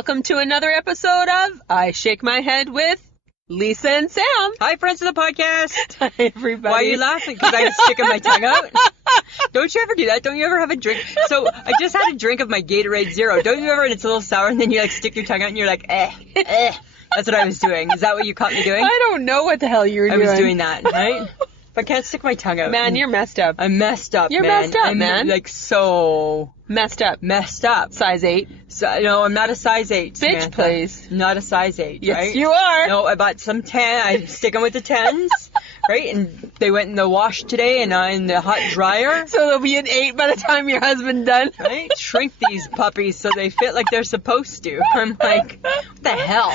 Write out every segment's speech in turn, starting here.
Welcome to another episode of I Shake My Head with Lisa and Sam. Hi, friends of the podcast. Hi, everybody. Why are you laughing? Because I'm sticking my tongue out? Don't you ever do that? Don't you ever have a drink? So I just had a drink of my Gatorade Zero. Don't you ever, and it's a little sour, and then you like stick your tongue out and you're like, eh. That's what I was doing. Is that what you caught me doing? I don't know what the hell you were doing. I was doing that, right? If I can't stick my tongue out. Man, you're messed up. I'm messed up, You're man. messed up, I'm man. like so Messed up. messed up. Size 8. So, no, I'm not a size 8, Bitch, Samantha. please. Not a size 8, Yes, right? you are. No, I bought some 10. I stick them with the 10s, right? And they went in the wash today and in the hot dryer. So there'll be an 8 by the time your husband's done. Right? Shrink these puppies so they fit like they're supposed to. I'm like, what the hell?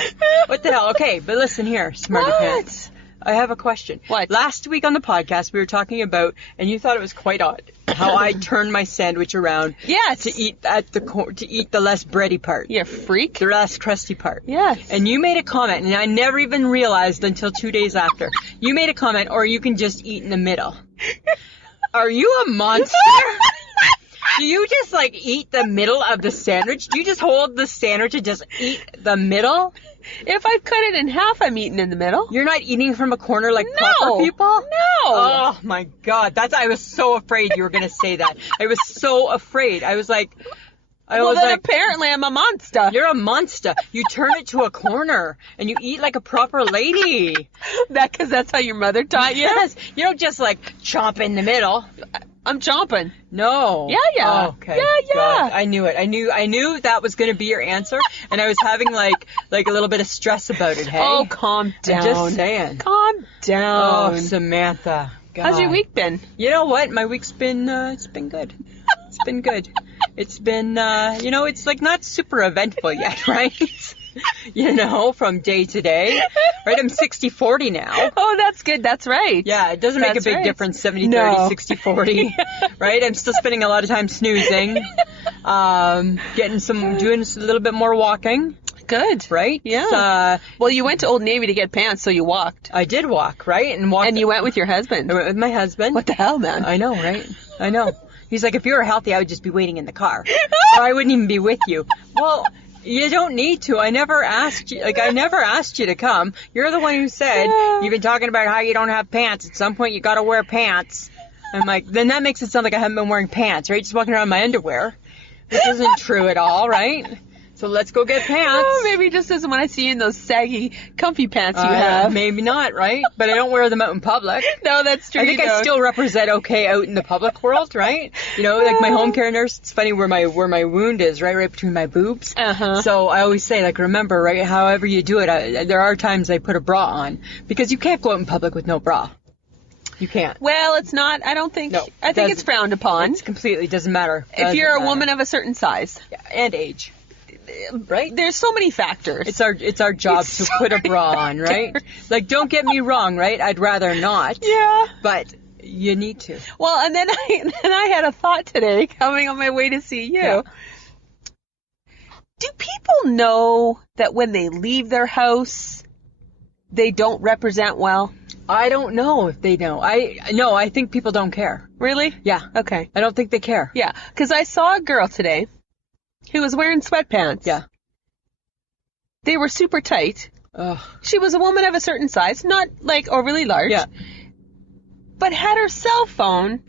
What the hell? Okay, but listen here, Smarty Pants. I have a question. What? Last week on the podcast we were talking about, and you thought it was quite odd, how I turned my sandwich around Yes. to eat to eat the less bready part. You freak. The less crusty part. Yes. And you made a comment, and I never even realized until 2 days after. You made a comment, or you can just eat in the middle. Are you a monster? Do you just, like, eat the middle of the sandwich? Do you just hold the sandwich and just eat the middle? If I cut it in half, I'm eating in the middle. You're not eating from a corner like No. proper people? No. Oh, my God. I was so afraid you were going to say that. I was so afraid. I was like... Apparently I'm a monster. You're a monster. You turn it to a corner and you eat like a proper lady. Because that's how your mother taught you? Yes. You don't just like chomp in the middle. I'm chomping. No. Yeah. Oh, okay. Yeah. God, I knew it. I knew that was going to be your answer, and I was having like a little bit of stress about it. Hey. Oh, calm down. I'm just saying. Calm down. Oh, Samantha. God. How's your week been? You know what? My week's been it's been good. It's been good. It's been it's like not super eventful yet, right? From day to day. Right? I'm 60-40 now. Oh, that's good. That's right. Yeah, it doesn't make That's a big right. difference, 70-30, No. 60-40, right? I'm still spending a lot of time snoozing, doing a little bit more walking, Good. right? Yeah. Well, you went to Old Navy to get pants, so you walked. I did walk, right? And you went with your husband. I went with my husband. What the hell, man? I know, right? I know. He's like, if you were healthy, I would just be waiting in the car. Or I wouldn't even be with you. Well... You don't need to. I never asked you. I never asked you to come. You're the one who said, you've been talking about how you don't have pants. At some point, you got to wear pants. I'm like, then that makes it sound like I haven't been wearing pants, right? Just walking around in my underwear. Which isn't true at all, right? So let's go get pants. Oh, maybe just doesn't want to see you in those saggy, comfy pants you have. Maybe not, right? But I don't wear them out in public. No, that's true. I think I still represent okay out in the public world, right? Like my home care nurse, it's funny where my wound is, right between my boobs. Uh-huh. So I always say, like, remember, right, however you do it, there are times I put a bra on. Because you can't go out in public with no bra. You can't. Well, it's not. I don't think. No, I think it's frowned upon. It completely doesn't matter. If you're a woman of a certain size. Yeah, and age. Right? There's so many factors. It's our job to put a bra on, right? Like, don't get me wrong, right? I'd rather not. Yeah. But you need to. Well, and then I had a thought today coming on my way to see you. Yeah. Do people know that when they leave their house, they don't represent well? I don't know if they know. I think people don't care. Really? Yeah. Okay. I don't think they care. Yeah, because I saw a girl today who was wearing sweatpants. Yeah. They were super tight. Ugh. She was a woman of a certain size, not like overly large. Yeah. But had her cell phone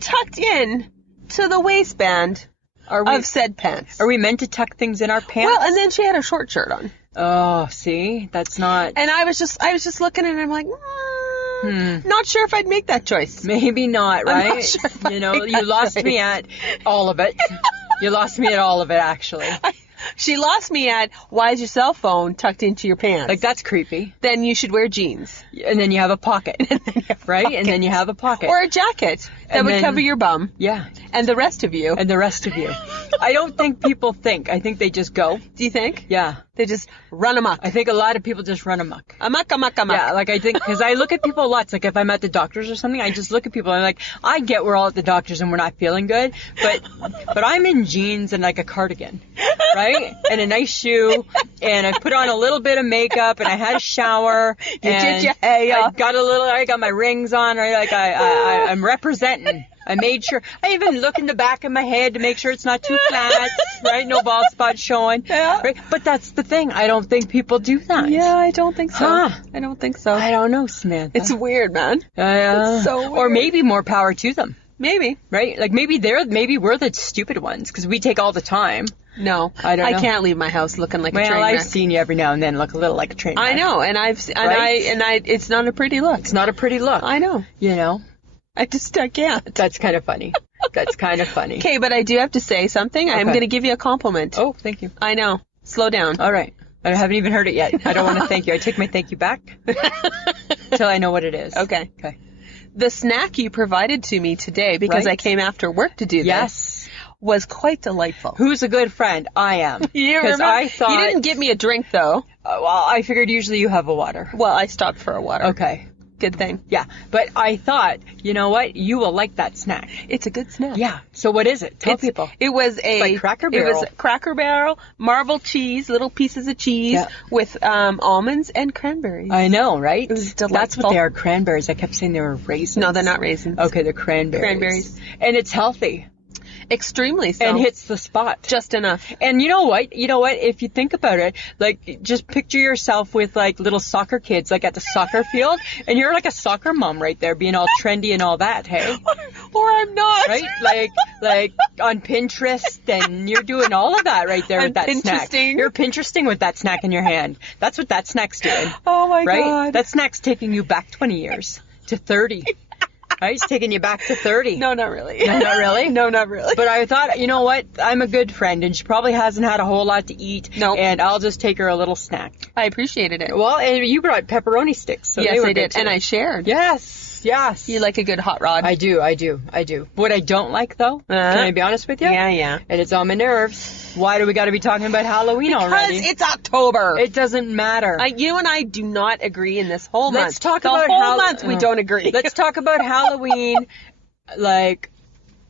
tucked in to the waistband of said pants. Are we meant to tuck things in our pants? Well, and then she had a short shirt on. Oh, see? That's not... And I was just looking and I'm like, not sure if I'd make that choice. Maybe not, right? I'm not sure if I'd make You that lost choice. me at all of it. You lost me at all of it, actually. She lost me at, why is your cell phone tucked into your pants? Like, that's creepy. Then you should wear jeans. And then you have a pocket. Right? And then you have a pocket. Or a jacket that would cover your bum. Yeah. And the rest of you. And the rest of you. I don't think people think. I think they just go. Do you think? Yeah. They just run amok. I think a lot of people just run amok. Amok. Yeah, like I think, because I look at people lots, like if I'm at the doctor's or something, I just look at people and I'm like, I get we're all at the doctor's and we're not feeling good, but I'm in jeans and like a cardigan, right? And a nice shoe, and I put on a little bit of makeup, and I had a shower, You and did your hair. I got my rings on, right? Like I'm representing. I made sure. I even look in the back of my head to make sure it's not too flat, right? No bald spots showing. Yeah. Right? But that's the thing. I don't think people do that. Yeah, I don't think so. Huh. I don't think so. I don't know, Samantha. It's weird, man. It's so weird. Or maybe more power to them. Maybe. Right? Like maybe we're the stupid ones because we take all the time. No, I don't know. I can't leave my house looking like a train Well, wreck. I've seen you every now and then look a little like a train wreck. I know, and it's not a pretty look. It's not a pretty look. I know. You know? I can't. That's kind of funny. That's kind of funny. Okay, but I do have to say something. I'm going to give you a compliment. Oh, thank you. I know. Slow down. All right. I haven't even heard it yet. I don't want to thank you. I take my thank you back until I know what it is. Okay. Okay. The snack you provided to me today, because I came after work to do this, was quite delightful. Who's a good friend? I am. You remember? I thought, you didn't give me a drink, though. Well, I figured usually you have a water. Well, I stopped for a water. Okay. Good thing. Yeah. But I thought, you know what? You will like that snack. It's a good snack. Yeah. So what is it? Tell people. It was like Cracker Barrel. It was Cracker Barrel, marble cheese, little pieces of cheese with almonds and cranberries. I know, right? It was delightful. That's what they are, cranberries. I kept saying they were raisins. No, they're not raisins. Okay, they're cranberries. Cranberries. And it's healthy. Extremely so. And hits the spot. Just enough. And you know what? If you think about it, like, just picture yourself with, like, little soccer kids, like, at the soccer field, and you're like a soccer mom right there, being all trendy and all that, hey? Or I'm not. Right? Like, on Pinterest, and you're doing all of that right there with that snack. You're Pinteresting with that snack in your hand. That's what that snack's doing. Oh, my right? God. That snack's taking you back 20 years to 30. Right? It's taking you back to 30. No, not really. No, not really? No, not really. But I thought, you know what? I'm a good friend, and she probably hasn't had a whole lot to eat. No. And I'll just take her a little snack. I appreciated it. Well, and you brought pepperoni sticks. So yes, they were I did. good too. And I shared. Yes. You like a good hot rod. I do. What I don't like, though, can I be honest with you? Yeah. And it's on my nerves. Why do we got to be talking about Halloween already? Because it's October. It doesn't matter. You and I do not agree in this whole month. Let's talk the about whole month we don't agree. Let's talk about Halloween, like,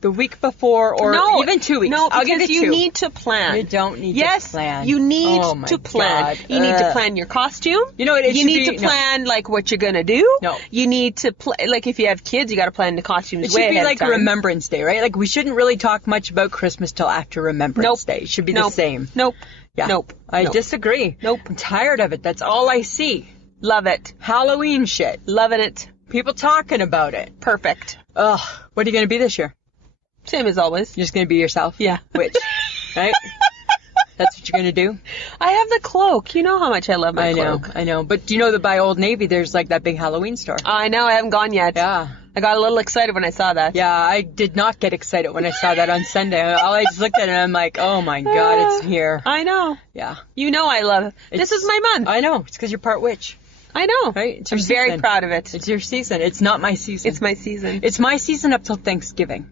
the week before or even 2 weeks. No, I'll give because it you 2. need to plan. You don't need to plan. Yes, you need my to plan. God. You need to plan your costume. You know what? You need to plan, like, what you're going to do. No. You need to, like, if you have kids, you got to plan the costumes It way should be ahead like of time. Remembrance Day, right? Like, we shouldn't really talk much about Christmas till after Remembrance Day. It should be the same. Nope. Yeah. Nope. I disagree. Nope. I'm tired of it. That's all I see. Love it. Halloween shit. Loving it. People talking about it. Perfect. Ugh. What are you going to be this year? Same as always. You're just going to be yourself? Yeah. Which? Right? That's what you're going to do? I have the cloak. You know how much I love my cloak. I know. But do you know that by Old Navy there's like that big Halloween store? I know. I haven't gone yet. Yeah. I got a little excited when I saw that. Yeah, I did not get excited when I saw that on Sunday. I just looked at it and I'm like, oh my God, it's here. I know. Yeah. You know I love it. This is my month. I know. It's because you're part witch. I know. Right? It's your I'm very season. proud of it. It's your season. It's not my season. It's my season. It's my season up till Thanksgiving.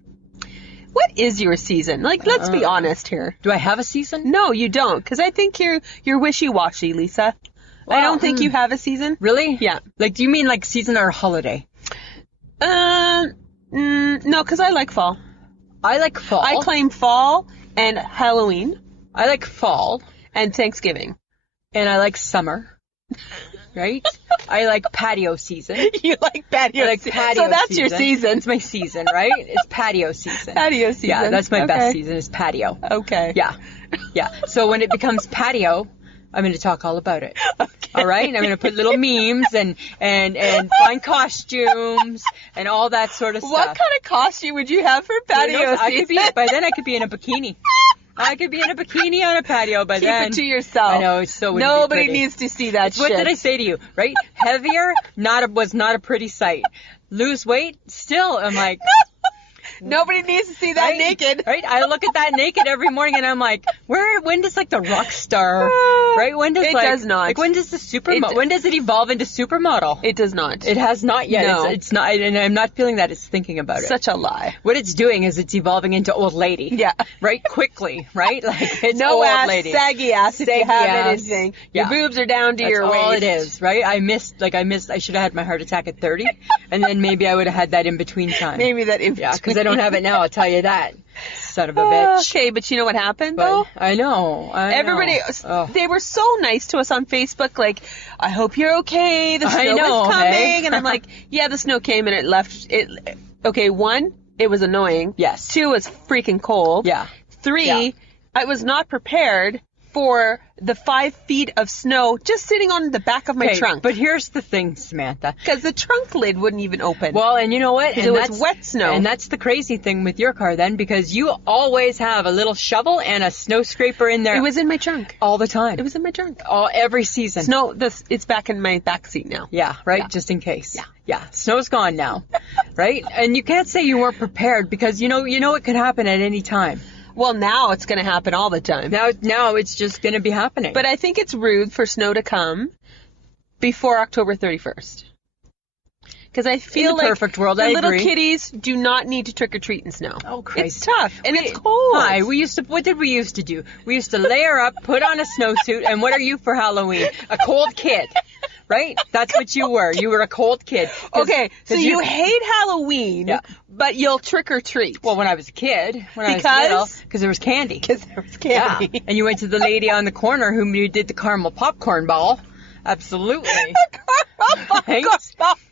What is your season? Like, let's be honest here. Do I have a season? No, you don't. Because I think you're wishy-washy, Lisa. Well, I don't think you have a season. Really? Yeah. Like, do you mean like season or holiday? No, because I like fall. I like fall. I claim fall and Halloween. I like fall. And Thanksgiving. And I like summer. Right? I like patio season. You like patio season. So that's your season. It's my season, right? It's patio season. Patio season. Yeah, that's my best season is patio. Okay. Yeah. So when it becomes patio, I'm going to talk all about it. Okay. All right? And I'm going to put little memes and find costumes and all that sort of stuff. What kind of costume would you have for patio season? By then I could be in a bikini. I could be in a bikini on a patio by then. Keep it to yourself. I know, it's so Nobody needs to see that shit. What did I say to you, right? Heavier was not a pretty sight. Lose weight, still, I'm like... Nobody needs to see that naked. Right? I look at that naked every morning and I'm like, when does like the rock star, right? When does it does not. Like when does the supermodel, when does it evolve into supermodel? It does not. It has not yet. No. It's not, and I'm not feeling that. It's thinking about it. Such a lie. What it's doing is it's evolving into old lady. Yeah. Right? Quickly, right? Like it's no old ass, lady. saggy ass if you have anything. Yeah. Your boobs are down to your waist. That's all it is, right? I should have had my heart attack at 30, and then maybe I would have had that in between time. Maybe that in between. Yeah, because I don't have it now, I'll tell you that. Son of a bitch. Okay, but you know what happened, though? I know. Everybody, they were so nice to us on Facebook, like, I hope you're okay, the snow is coming. Hey? And I'm like, yeah, the snow came and it left. Okay, one, it was annoying. Yes. 2, it was freaking cold. Yeah. 3, Yeah. I was not prepared for the 5 feet of snow just sitting on the back of my Okay, trunk. but here's the thing, Samantha. Because the trunk lid wouldn't even open. Well, and you know what? it was wet snow. And that's the crazy thing with your car then, because you always have a little shovel and a snow scraper in there. It was in my trunk. all the time. It was in my trunk. Every season. Snow, it's back in my back seat now. Yeah, right? Yeah. Just in case. Yeah. Yeah. Snow's gone now. Right? And you can't say you weren't prepared because you know it could happen at any time. Well, now it's going to happen all the time. Now it's just going to be happening. But I think it's rude for snow to come before October 31st. Because I feel In the like perfect world, the I little agree. kiddies do not need to trick or treat in snow. Oh, crazy. It's tough and it's cold. Hi, what did we used to do? We used to layer up, put on a snowsuit, and what are you for Halloween? A cold kid. Right? That's what you were. You were a cold kid. Okay, so you hate Halloween, Yeah. but you'll trick or treat. Well, when I was a kid, when I was Because? little, because there was candy. Because there was Yeah. candy. And you went to the lady on the corner who did the caramel popcorn ball. Absolutely. Right?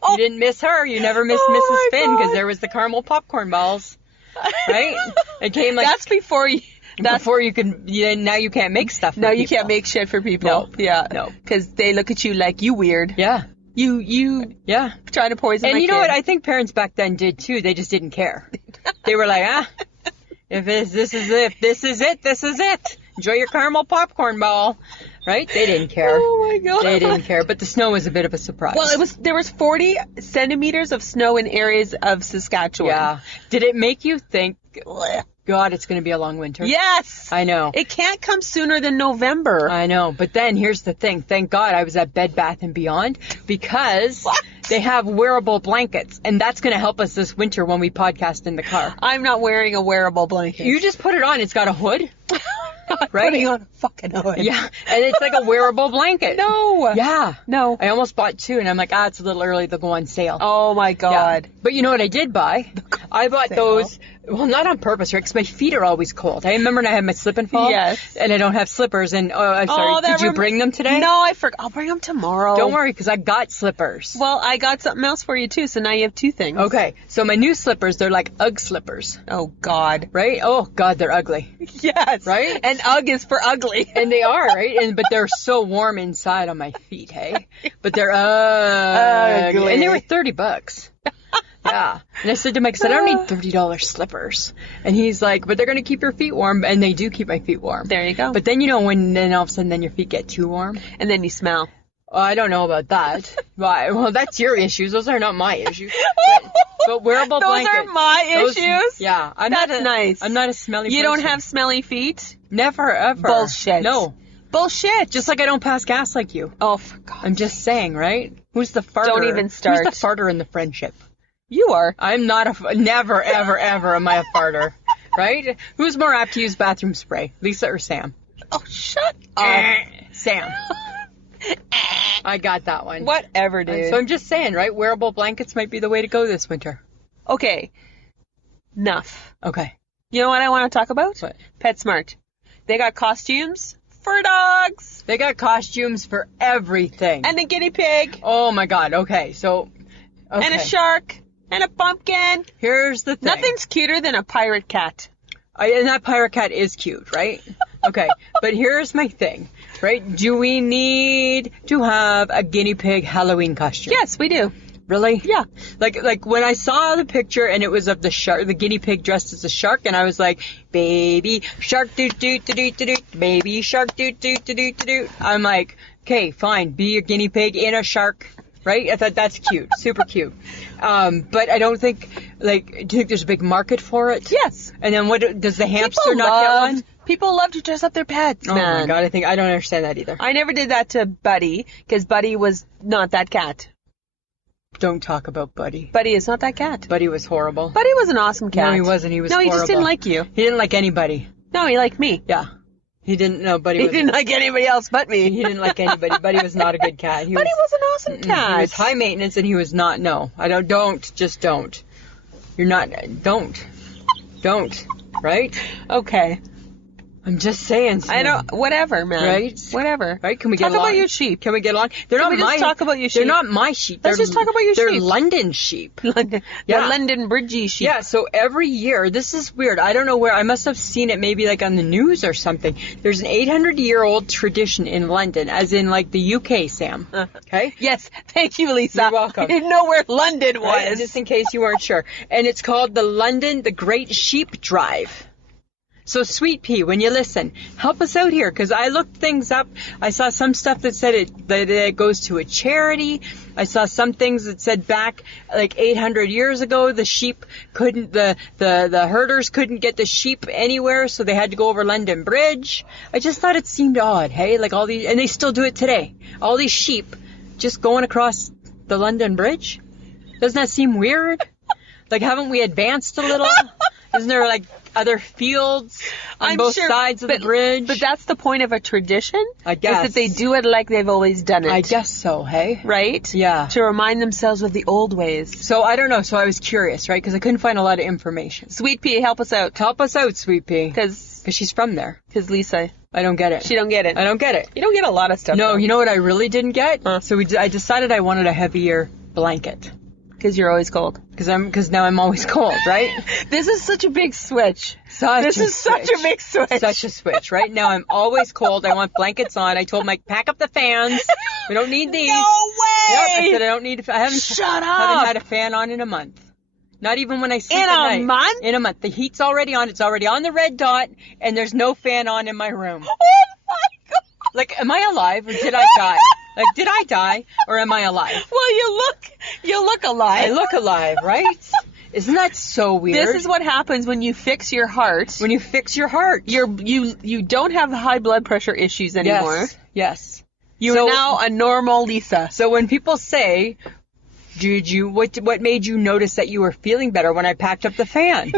You didn't miss her. You never missed Oh Mrs. my Finn because God. there was the caramel popcorn balls. Right? It came like That's before you. before you could. Now you can't make stuff. For No, you people. can't make shit for people. No. Yeah. No. Because they look at you like you weird. Yeah. You Yeah. try to poison And my you know kid. what? I think parents back then did too. They just didn't care. They were like, if this is it. Enjoy your caramel popcorn ball. Right? They didn't care. Oh my God. They didn't care. But the snow was a bit of a surprise. Well, there was 40 centimeters of snow in areas of Saskatchewan. Yeah. Did it make you think, God, it's going to be a long winter? Yes. I know. It can't come sooner than November. I know. But then here's the thing. Thank God I was at Bed Bath & Beyond because they have wearable blankets. And that's going to help us this winter when we podcast in the car. I'm not wearing a wearable blanket. You just put it on. It's got a hood. Right? Putting on a fucking hood. Yeah. And it's like a wearable blanket. No. Yeah. No. I almost bought 2 and I'm like, it's a little early. They'll go on sale. Oh my Yeah. God. But you know what I did buy? I bought sale. those, well, not on purpose, right? Because my feet are always cold. I remember when I had my slip and fall. Yes. And I don't have slippers. And, I'm sorry, did you bring them today? No, I forgot. I'll bring them tomorrow. Don't worry, because I got slippers. Well, I got something else for you too, so now you have 2 things. Okay, so my new slippers, they're like Ugg slippers, Oh God. right? Oh, God, they're ugly. Yes. Right? And Ugg is for ugly. And they are, right? But they're so warm inside on my feet, hey? But they're ugly. Ugly. And they were $30. Yeah. And I said to Mike, I don't need $30 slippers. And he's like, but they're going to keep your feet warm. And they do keep my feet warm. There you go. But then, then all of a sudden, then your feet get too warm. And then you smell. Oh, I don't know about that. Why? Well, that's your issues. Those are not my issues. But wearable Those blankets. are my issues? Yeah. That's nice. I'm not a smelly You person. don't have smelly feet? Never, ever. Bullshit. No. Bullshit. Just like I don't pass gas like you. Oh, for God. I'm just saying, right? Who's the farter? Don't even start. Who's the farter in the friendship? You are. I'm not never, ever, ever am I a farter. Right? Who's more apt to use bathroom spray? Lisa or Sam? Oh, shut up. Sam. I got that one. Whatever, dude. So I'm just saying, right? Wearable blankets might be the way to go this winter. Okay. Enough. Okay. You know what I want to talk about? What? PetSmart. They got costumes for dogs. They got costumes for everything. And a guinea pig. Oh my God. Okay. So. Okay. And a shark. And a pumpkin. Here's the thing. Nothing's cuter than a pirate cat. And that pirate cat is cute, right? Okay. But here's my thing, right? Do we need to have a guinea pig Halloween costume? Yes, we do. Really? Yeah. Like when I saw the picture and it was of the shark, the guinea pig dressed as a shark, and I was like, baby shark doo doo doo doo doo doo, baby shark doo doo doo doo doo. I'm like, okay, fine, be a guinea pig in a shark. Right? I thought that's cute. Super cute. But I don't think, do you think there's a big market for it? Yes. And then what, does the hamster not get one? People love to dress up their pets, Oh man. my God, I don't understand that either. I never did that to Buddy, because Buddy was not that cat. Don't talk about Buddy. Buddy is not that cat. Buddy was horrible. Buddy was an awesome cat. No, he wasn't. He was No, he horrible. just didn't like you. He didn't like anybody. No, he liked me. Yeah. He didn't know Buddy He was... didn't like anybody else but me. He didn't like anybody. Buddy was not a good cat. Buddy was an awesome cat. He was high maintenance and he was not, no. Just don't. You're not, don't. Right? Okay. I'm just saying. I don't. Whatever, man. Right? Whatever. Right? Can we talk get along? about your sheep? Can we get along? They're Can not we my. just talk about your sheep? They're not my sheep. Let's just talk about your They're sheep. London sheep. London. Yeah. The London Bridgie sheep. Yeah. So every year, this is weird. I don't know where. I must have seen it maybe like on the news or something. There's an 800-year-old tradition in London, as in like the UK, Sam. Okay. Yes. Thank you, Lisa. You're welcome. I didn't know where London was. Right, just in case you weren't sure. And it's called the Great Sheep Drive. So, Sweet Pea, when you listen, help us out here, because I looked things up. I saw some stuff that said that it goes to a charity. I saw some things that said back like 800 years ago, the sheep couldn't, the herders couldn't get the sheep anywhere, so they had to go over London Bridge. I just thought it seemed odd, hey? Like all these, and they still do it today. All these sheep just going across the London Bridge. Doesn't that seem weird? Like, haven't we advanced a little? Isn't there like other fields on both sides of the bridge? But that's the point of a tradition. I guess. Is that they do it like they've always done it. I guess so, hey? Right? Yeah. To remind themselves of the old ways. So I don't know. So I was curious, right? Because I couldn't find a lot of information. Sweet Pea, help us out. Help us out, Sweet Pea. Because she's from there. Because Lisa. I don't get it. She don't get it. I don't get it. You don't get a lot of stuff. No, though. you know what I really didn't get? So I decided I wanted a heavier blanket. Because you're always cold. Because now I'm always cold, right? This is such a big switch. Such a big switch. Such a switch. Right now I'm always cold. I want blankets on. I told Mike, pack up the fans. We don't need these. No way! Yep, I said I don't need. I haven't. Shut up! Haven't had a fan on in a month. Not even when I sleep at night. In a month? In a month. The heat's already on. It's already on the red dot, and there's no fan on in my room. Oh my God! Like, am I alive or did I die? Like, did I die or am I alive? Well, you look alive. I look alive, right? Isn't that so weird? This is what happens when you fix your heart. When you fix your heart. You don't have high blood pressure issues anymore. Yes. You're now a normal Lisa. So when people say, what made you notice that you were feeling better when I packed up the fan?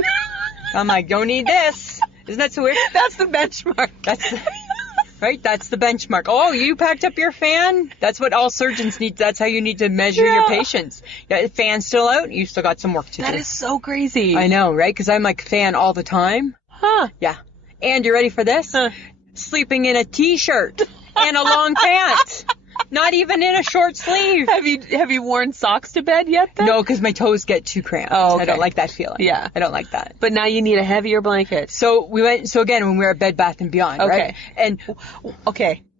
I'm like, don't need this. Isn't that so weird? That's the benchmark. Right? That's the benchmark. Oh, you packed up your fan? That's what all surgeons need. That's how you need to measure your patients. Yeah, fan's still out? You still got some work to do. That is so crazy. I know, right? Because I'm like fan all the time. Huh. Yeah. And you ready for this? Sleeping in a t-shirt and a long pant. Not even in a short sleeve. Have you worn socks to bed yet then? No, because my toes get too cramped. Oh, okay. I don't like that feeling. Yeah. I don't like that. But now you need a heavier blanket. So again, when we were at Bed Bath & Beyond, right? And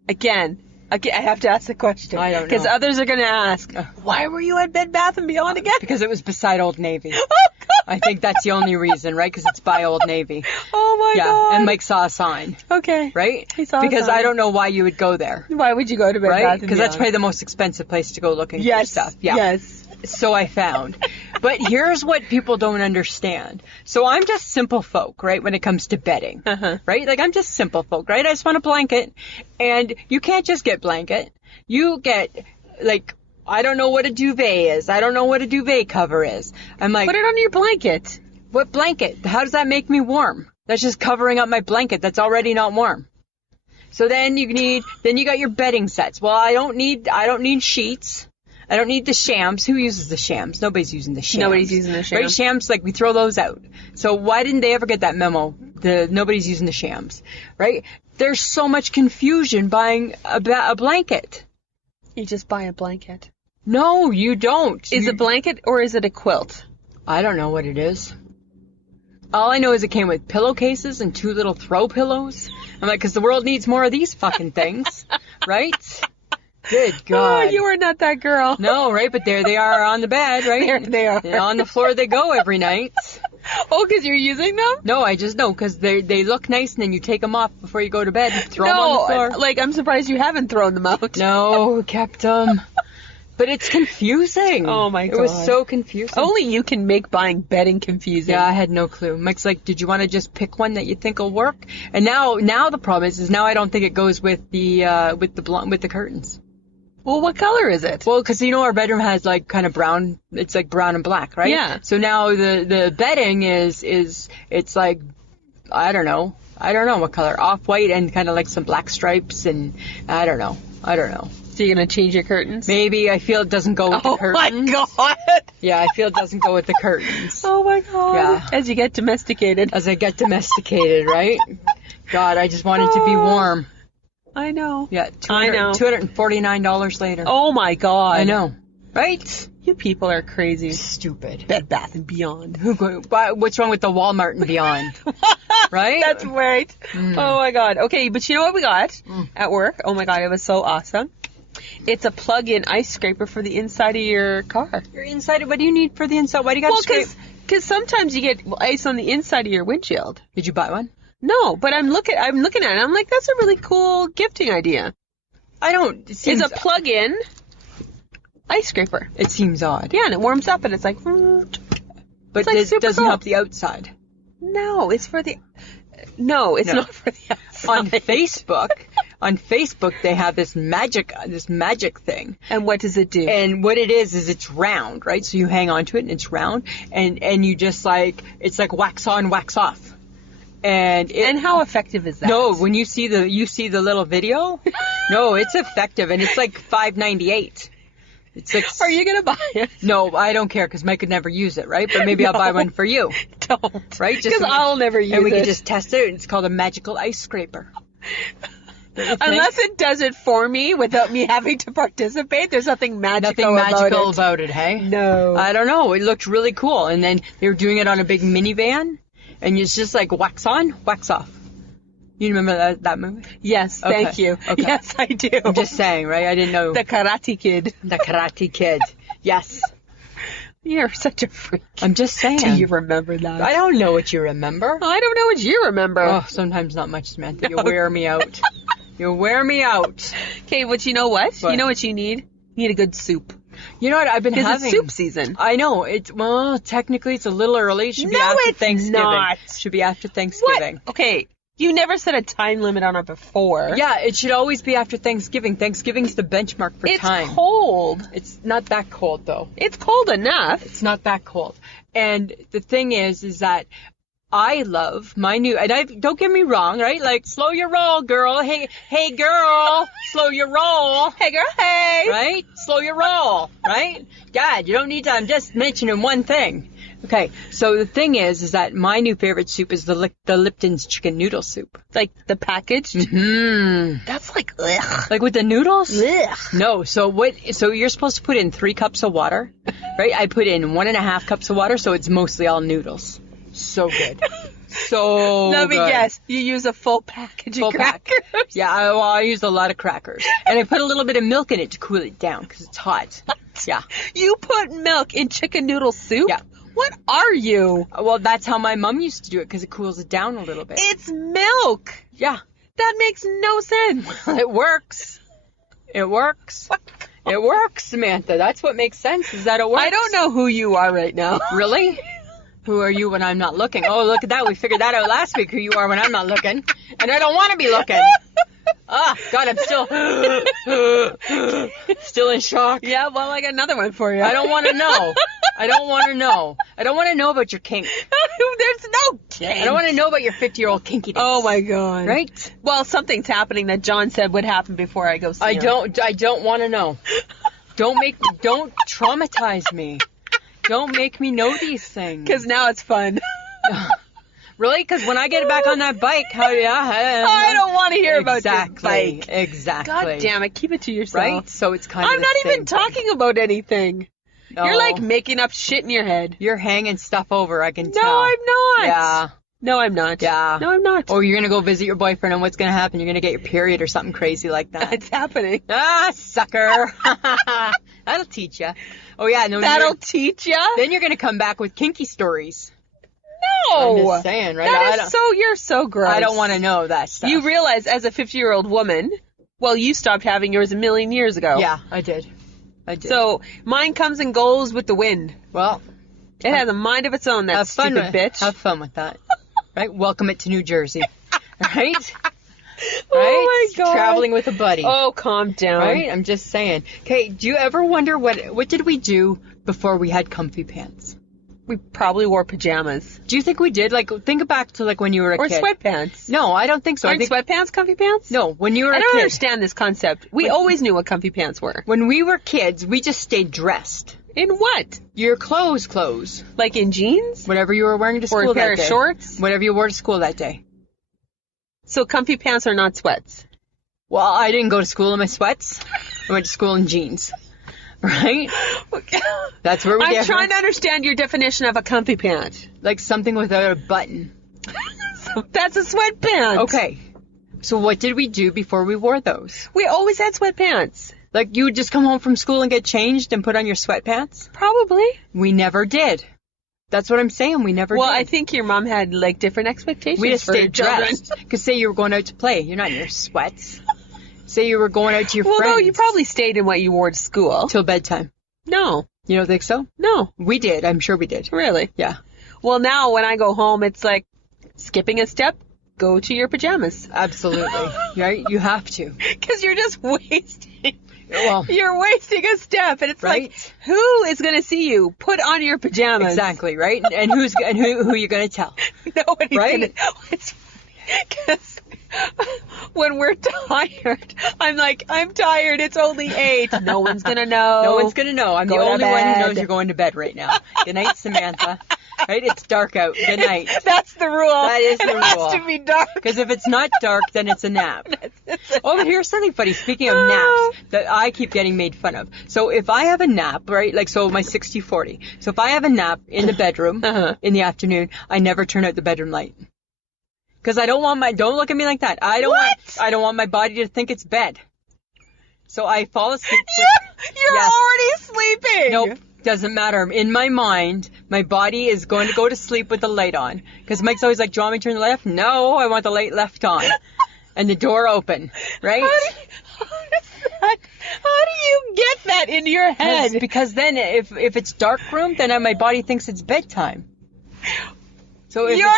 Again, I have to ask the question. I don't know. Because others are going to ask, why were you at Bed Bath & Beyond again? Because it was beside Old Navy. Oh, God. I think that's the only reason, right? Because it's by Old Navy. Oh, my God. And Mike saw a sign. Okay. Right? He saw a because sign. I don't know why you would go there. Why would you go to Bed Bath & Beyond? Because that's probably the most expensive place to go looking for stuff. Yeah. Yes. So I found. But here's what people don't understand. So I'm just simple folk, right, when it comes to bedding. Right? Like, I'm just simple folk, right? I just want a blanket. And you can't just get blanket. You get, like, I don't know what a duvet is. I don't know what a duvet cover is. I'm like, put it on your blanket. What blanket? How does that make me warm? That's just covering up my blanket. That's already not warm. So then you got your bedding sets. Well, I don't need sheets. I don't need the shams. Who uses the shams? Nobody's using the shams. Nobody's using the shams. Right? Shams, like, we throw those out. So why didn't they ever get that memo? Nobody's using the shams. Right? There's so much confusion buying a blanket. You just buy a blanket. No, you don't. Is it a blanket or is it a quilt? I don't know what it is. All I know is it came with pillowcases and 2 little throw pillows. I'm like, because the world needs more of these fucking things. Right? Good God. Oh, you are not that girl. No, right? But there they are on the bed, right? There they are. And on the floor they go every night. Oh, because you're using them? No, I just know because they look nice and then you take them off before you go to bed and throw them on the floor. Like, I'm surprised you haven't thrown them out. No, kept them. But it's confusing. Oh, my God. It was so confusing. Only you can make buying bedding confusing. Yeah, I had no clue. Mike's like, did you want to just pick one that you think will work? And now the problem is now I don't think it goes with the curtains. Well, what color is it? Well, because our bedroom has like kind of brown. It's like brown and black, right? Yeah. So now the bedding is it's like I don't know what color, off-white and kind of like some black stripes and I don't know. So you're gonna change your curtains? Maybe. I feel it doesn't go with the curtains. Oh my God! Yeah, I feel it doesn't go with the curtains. Oh my God! Yeah. As you get domesticated. As I get domesticated, right? God, I just want it to be warm. I know. Yeah, I know. $249 later. Oh my God. I know. Right? You people are crazy. Stupid. Bed Bath and Beyond. What's wrong with the Walmart and Beyond? Right? That's right. Oh my God. Okay, but you know what we got at work? Oh my God, it was so awesome. It's a plug-in ice scraper for the inside of your car. Your inside, what do you need for the inside? Why do you got to scrape? Because sometimes you get ice on the inside of your windshield. Did you buy one? No, but I'm looking at it. I'm like, that's a really cool gifting idea. It's a plug-in ice scraper. It seems odd. Yeah, and it warms up, and it's like. But it doesn't help the outside. No, it's for the. No, it's not for the outside. On Facebook, they have this magic thing. And what does it do? And what it is it's round, right? So you hang on to it, and it's round, and you just it's like wax on, wax off. And how effective is that? No, when you see the little video, no, it's effective, and it's like $5.98. It's like, are you gonna buy it? No, I don't care because Mike could never use it, right? But maybe I'll buy one for you. Don't, right? Because I'll never use it. And we can just test it. It's called a magical ice scraper. Unless it does it for me without me having to participate, there's nothing magical about it, hey? No. I don't know. It looked really cool. And then they were doing it on a big minivan, and it's just like wax on, wax off. You remember that movie? Yes, okay. Thank you. Okay. Yes, I do. I'm just saying, right? I didn't know. The Karate Kid. The Karate Kid. Yes. You're such a freak. I'm just saying. Do you remember that? I don't know what you remember. I don't know what you remember. Oh, sometimes not much, Samantha. You wear me out. You wear me out. Okay, but you know what? You know what you need? You need a good soup. You know what I've been having? It's soup season. I know. Technically it's a little early. It should be after Thanksgiving. Not. Should be after Thanksgiving. What? Okay. You never set a time limit on it before. Yeah, it should always be after Thanksgiving. Thanksgiving's the benchmark for time. It's cold. It's not that cold, though. It's cold enough. It's not that cold. And the thing is that I love my new, and don't get me wrong, right? Like, slow your roll, girl. Hey, girl, slow your roll. Hey, girl, hey. Right? Slow your roll, right? God, you don't need to, I'm just mentioning one thing. Okay, so the thing is that my new favorite soup is the Lipton's chicken noodle soup. Like the packaged? Mm-hmm. That's like, ugh. Like with the noodles? Ugh. No, so you're supposed to put in 3 cups of water, right? I put in 1.5 cups of water, so it's mostly all noodles. So good. So Let me good. guess. You use a full package of crackers? Yeah, I used a lot of crackers. And I put a little bit of milk in it to cool it down because it's hot. Yeah. You put milk in chicken noodle soup? Yeah. What are you? Well, that's how my mom used to do it because it cools it down a little bit. It's milk. Yeah. That makes no sense. It works. It works. It works, Samantha. That's what makes sense is that it works. I don't know who you are right now. Really? Who are you when I'm not looking? Oh, look at that. We figured that out last week, who you are when I'm not looking. And I don't want to be looking. Ah, God, I'm still in shock. Yeah, well, I got another one for you. I don't want to know. I don't want to know. I don't want to know about your kink. There's no kink. I don't want to know about your 50-year-old kinkiness. Oh, my God. Right? Well, something's happening that John said would happen before I go see him. I don't want to know. Don't traumatize me. Don't make me know these things. Because now it's fun. Really? Because when I get back on that bike, I don't want to hear about your bike. Exactly. God damn it. Keep it to yourself. Right? So it's kind of I'm not even talking about anything. No. You're like making up shit in your head. You're hanging stuff over, I can tell. No, I'm not. Yeah. No, I'm not. Yeah. No, I'm not. Or you're going to go visit your boyfriend and what's going to happen? You're going to get your period or something crazy like that. It's happening. Ah, sucker. That'll teach you. Oh, yeah. No, that'll teach you? Then you're going to come back with kinky stories. No. I'm just saying, right? You're so gross. I don't want to know that stuff. You realize as a 50-year-old woman, well, you stopped having yours a million years ago. Yeah, I did. So mine comes and goes with the wind. Well, it has a mind of its own, that stupid bitch. Have fun with that. Right? Welcome it to New Jersey. Right? Oh, my God. Traveling with a buddy. Oh, calm down. Right? I'm just saying. Okay, do you ever wonder what did we do before we had comfy pants? We probably wore pajamas. Do you think we did? Like, think back to, like, when you were a kid. Or sweatpants. No, I don't think so. Aren't sweatpants comfy pants? No, when you were a kid. I don't understand this concept. We always knew what comfy pants were. When we were kids, we just stayed dressed. In what? Your clothes. Like in jeans? Whatever you were wearing to school that day. Or a pair of shorts? Whatever you wore to school that day. So comfy pants are not sweats. Well, I didn't go to school in my sweats. I went to school in jeans. Right? That's where we get I'm trying to understand your definition of a comfy pant. Like something without a button. So that's a sweatpants. Okay. So what did we do before we wore those? We always had sweatpants. Like you would just come home from school and get changed and put on your sweatpants? Probably. We never did. That's what I'm saying. We never did. Well, I think your mom had like different expectations. We just for stayed children. dressed. Because say you were going out to play. You're not in your sweats. Say you were going out to your friends. Well, no, you probably stayed in what you wore to school. Till bedtime. No. You don't think so? No. We did. I'm sure we did. Really? Yeah. Well, now when I go home, it's like skipping a step, go to your pajamas. Absolutely. Right? You have to. Because you're just wasting. Well, You're wasting a step, and it's right? like, who is going to see you? Put on your pajamas. Exactly, right? And who are you going to tell? Nobody's Right? going to. It's funny because when we're tired, I'm like, I'm tired. It's only 8. No one's going to know. No one's going to know. I'm Go the to only one who knows bed. you're going to bed right now. Good night, Samantha. Right? It's dark out. Good night. That's the rule. That is the It has rule. to be dark. Because if it's not dark, then it's a nap. Oh, but here's something funny. Speaking of naps, that I keep getting made fun of. So if I have a nap, right, like so my 60-40. So if I have a nap in the bedroom in the afternoon, I never turn out the bedroom light. Because I don't want don't look at me like that. I don't want my body to think it's bed. So I fall asleep. You're Yes. already sleeping. Nope. Doesn't matter. In my mind, my body is going to go to sleep with the light on. Because Mike's always like, do you want me to turn the light off? No, I want the light left on. And the door open. Right? How do you get that in your head? Because then if it's dark room, then my body thinks it's bedtime. So if You're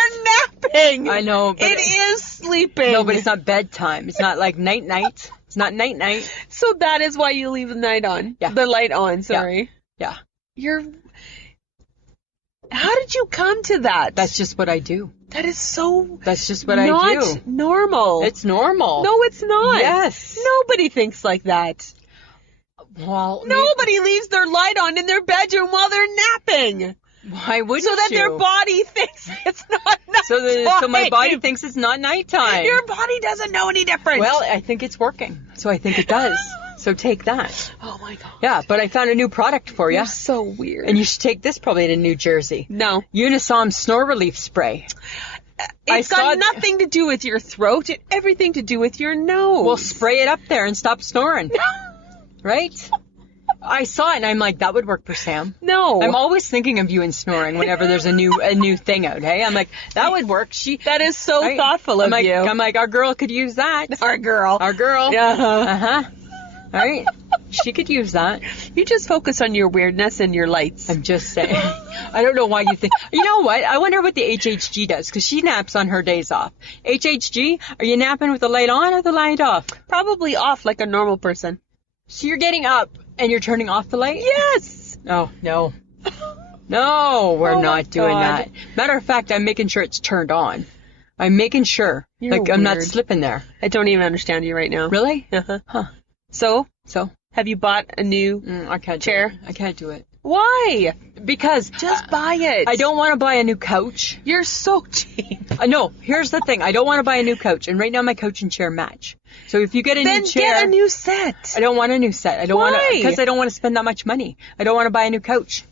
napping. I know, but it is sleeping. No, but it's not bedtime. It's not like night. It's not night. So that is why you leave the light on. Yeah. The light on, sorry. Yeah. How did you come to that? That's just what I do. That is so That's just what I not do. normal. It's normal. No, it's not. Yes. Nobody thinks like that. Well, Nobody leaves their light on in their bedroom while they're napping. why wouldn't So that you? their body thinks it's not nighttime. So my body thinks it's not nighttime. Your body doesn't know any difference. Well, I think it's working. So I think it does. So take that. Oh my God. Yeah, but I found a new product for you. You're so weird. And you should take this probably to New Jersey. No. Unisom Snore Relief Spray. It's got nothing to do with your throat and everything to do with your nose. Well, spray it up there and stop snoring. Right? I saw it and I'm like, that would work for Sam. No. I'm always thinking of you and snoring whenever there's a new thing out, hey? I'm like, that would work. That is so Right? thoughtful of I'm you. I'm like, our girl could use that. Our girl. Our girl. Yeah. Uh-huh. All right. She could use that. You just focus on your weirdness and your lights. I'm just saying. I don't know why you think. You know what? I wonder what the HHG does, because she naps on her days off. HHG, are you napping with the light on or the light off? Probably off like a normal person. So you're getting up and you're turning off the light? Yes. Oh, no. No, we're Oh, my not doing God. that. Matter of fact, I'm making sure it's turned on. I'm making sure. You're I'm not weird. slipping there. I don't even understand you right now. Really? Uh-huh. Huh. So, So? have you bought a new I can't chair? do it. I can't do it. Why? Because Just buy it. I don't want to buy a new couch. You're so cheap. No, here's the thing. I don't want to buy a new couch. And right now my couch and chair match. So if you get a Then new chair... get a new set. I don't want a new set. I don't want to... Why? Because I don't want to spend that much money. I don't want to buy a new couch.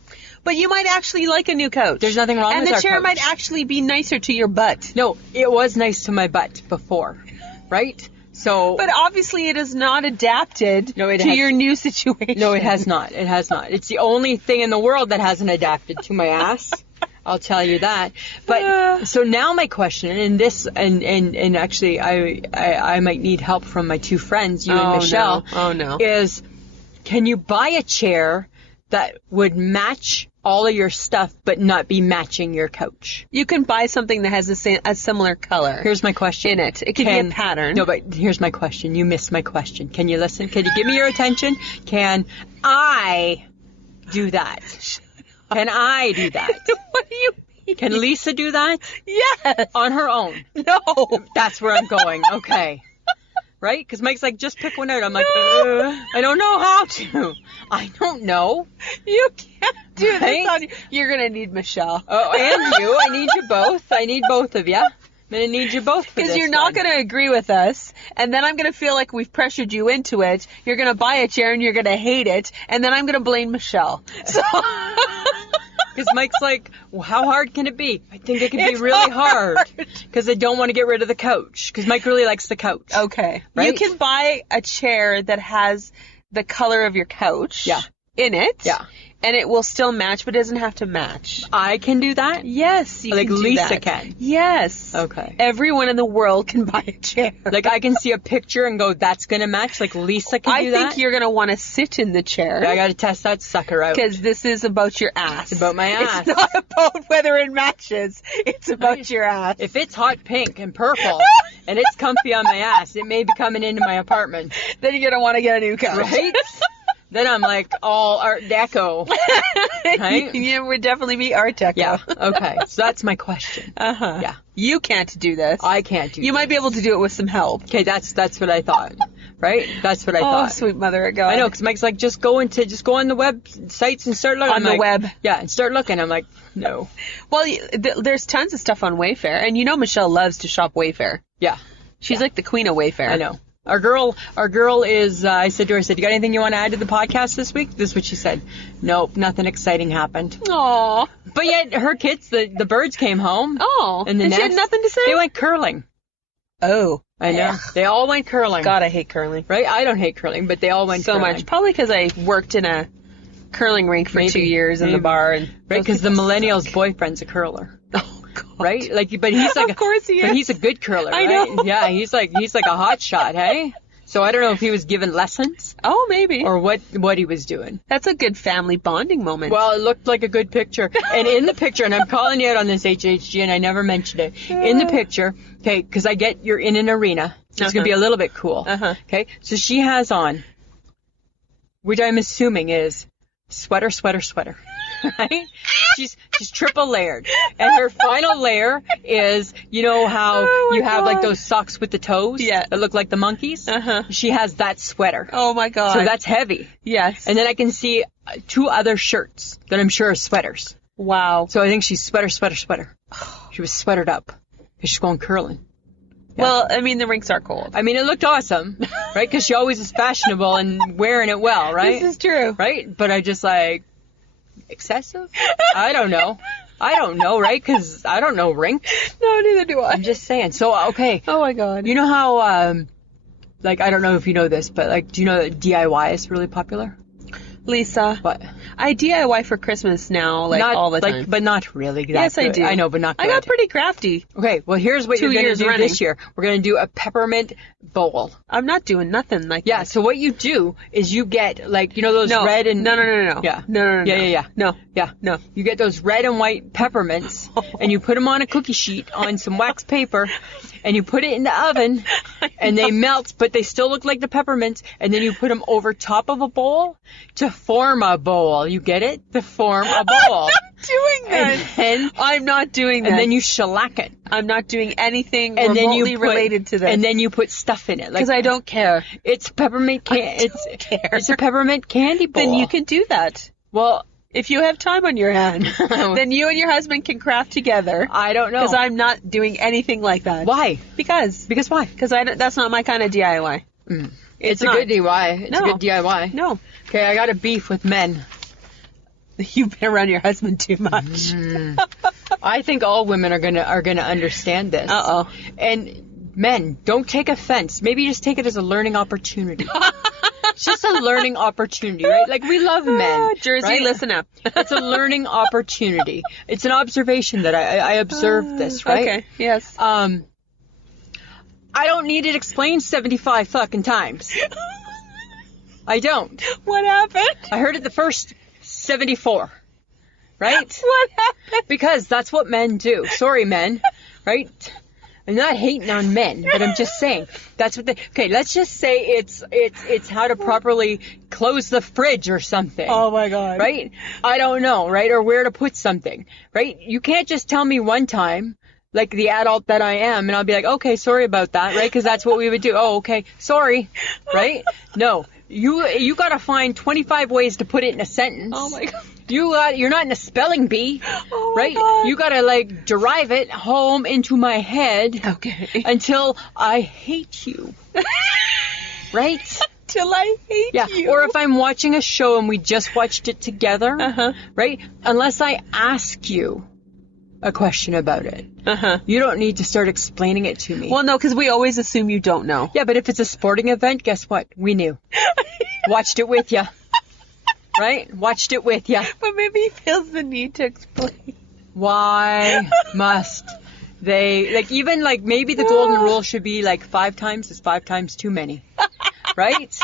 But you might actually like a new couch. There's nothing wrong and with the our chair couch. might actually be nicer to your butt. No, it was nice to my butt before. Right? So... But obviously it is not adapted No, it to has- your new situation. No, it has not. It has not. It's the only thing in the world that hasn't adapted to my ass. I'll tell you that. But so now my question, and this, and actually, I might need help from my two friends, you and Michelle. No. Oh no. Is can you buy a chair that would match all of your stuff, but not be matching your couch? You can buy something that has a similar color Here's my question. in it. It can be a pattern. No, but here's my question. You missed my question. Can you listen? Can you give me your attention? Can I do that? Can I do that? What do you mean? Can Lisa do that? Yes. On her own. No. That's where I'm going. Okay. Right? Because Mike's like, just pick one out. I'm like, I don't know how to. I don't know. You can't do Right? this on you. You're going to need Michelle. Oh, and you. I need you both. I need both of you. going to need you both for this Because you're not one. going to agree with us, and then I'm going to feel like we've pressured you into it. You're going to buy a chair, and you're going to hate it, and then I'm going to blame Michelle. So... Because Mike's like, well, how hard can it be? I think it can be really hard. Because I don't want to get rid of the couch. Because Mike really likes the couch. Okay. Right? You can buy a chair that has the color of your couch in it. Yeah. And it will still match, but it doesn't have to match. I can do that? Yes, you Like can do Lisa that. can? Yes. Okay. Everyone in the world can buy a chair. Like I can see a picture and go, that's going to match? Like Lisa can do I that? think you're going to want to sit in the chair. I got to test that sucker out. Because this is about your ass. It's about my ass. It's not about whether it matches. It's about your ass. If it's hot pink and purple and it's comfy on my ass, it may be coming into my apartment. Then you're going to want to get a new couch. Right? Then I'm like all Art Deco. Right? You would definitely be Art Deco. Yeah. Okay. So that's my question. Uh-huh. Yeah. You can't do this. I can't do You this. might be able to do it with some help. Okay, that's what I thought. Right? That's what I Oh, thought. sweet mother of God. I know, because Mike's like, just go on the websites and start looking. On the web. Yeah, and start looking. I'm like, no. Well, there's tons of stuff on Wayfair, and you know Michelle loves to shop Wayfair. Yeah. She's like the queen of Wayfair. I know. Our girl is, I said to her, you got anything you want to add to the podcast this week? This is what she said. Nope, nothing exciting happened. Aww. But yet her kids, the birds came home. Oh. And she had nothing to say? They went curling. Oh. I know. Ugh. They all went curling. God, I hate curling. Right? I don't hate curling, but they all went so curling. much. Probably because I worked in a curling rink for 2 years in the bar. And right, because the millennial's boyfriend's a curler. Oh, God. Right? Like, but he's like, of course he is. But he's a good curler, I right? know. Yeah, he's like a hot shot, hey? So I don't know if he was given lessons Oh, maybe. or what he was doing. That's a good family bonding moment. Well, it looked like a good picture. And in the picture, and I'm calling you out on this HHG, and I never mentioned it. In the picture, okay, because you're in an arena, so it's going to be a little bit cool. Uh-huh. Okay, so she has on, which I'm assuming is sweater, right? She's triple layered. And her final layer is, you know how you have like those socks with the toes Yeah. that look like the monkeys? Uh-huh. She has that sweater. Oh, my God. So that's heavy. Yes. And then I can see 2 other shirts that I'm sure are sweaters. Wow. So I think she's sweater. She was sweatered up because she's going curling. Yeah. Well, I mean, the rinks are cold. I mean, it looked awesome, right? Because she always is fashionable and wearing it well, right? This is true. Right? But I just like, excessive? I don't know, right? Because I don't know rinks. No, neither do I. I'm just saying. So, okay. Oh, my God. You know how, like, I don't know if you know this, but, like, do you know that DIY is really popular? Lisa, What? I DIY for Christmas now, like, Not, all the time. like, but not really. that Yes, I good. do. I know, but not good. I got pretty crafty. Okay, well, here's what 2 you're going to years do running. this year. We're going to do a peppermint bowl. I'm not doing nothing like Yeah, that. so what you do is you get, like, you know those No. red and... No. Yeah. No. Yeah. No. Yeah. No. You get those red and white peppermints, and you put them on a cookie sheet on some wax paper, and you put it in the oven, and they melt, but they still look like the peppermints, and then you put them over top of a bowl to form a bowl. You get it? To form a bowl. Doing that. And then, I'm not doing that. and then you shellac it. I'm not doing anything And then remotely you put, related to this. And then you put stuff in it. Like, because I don't care. it's peppermint It's a peppermint candy bowl. Then you can do that. Well, If you have time on your hand, then you and your husband can craft together. I don't know. Because I'm not doing anything like that. Why? Because why? that's not my kind of DIY. It's a not. good DIY. It's a No. good DIY. No. Okay, I got a beef with men. You've been around your husband too much. I think all women are gonna understand this. Uh-oh. And men, don't take offense. Maybe just take it as a learning opportunity. It's just a learning opportunity, right? Like, we love men. Jersey, right? listen up. It's a learning opportunity. It's an observation that I observed this, right? Okay, yes. I don't need it explained 75 fucking times. I don't. What happened? I heard it the first 74. Right? What happened? Because that's what men do. Sorry, men. Right? I'm not hating on men, but I'm just saying that's what they. Okay, let's just say it's how to properly close the fridge or something. Oh my God. Right? I don't know, right? Or where to put something. Right? You can't just tell me one time, like the adult that I am, and I'll be like, okay, sorry about that, right? Because that's what we would do. Oh, okay, sorry, right? No, you got to find 25 ways to put it in a sentence. Oh my God. You're not in a spelling bee, Oh, right? my God. You gotta like derive it home into my head Okay. until I hate you, right? Till I hate Yeah. you. Or if I'm watching a show and we just watched it together, Uh-huh. right? Unless I ask you a question about it, Uh-huh. you don't need to start explaining it to me. Well, no, because we always assume you don't know. Yeah, but if it's a sporting event, guess what? We knew. Watched it with you. Right? Watched it with you. But maybe he feels the need to explain. Why must they, like, even, like, maybe the golden rule should be, like, 5 times is 5 times too many. Right?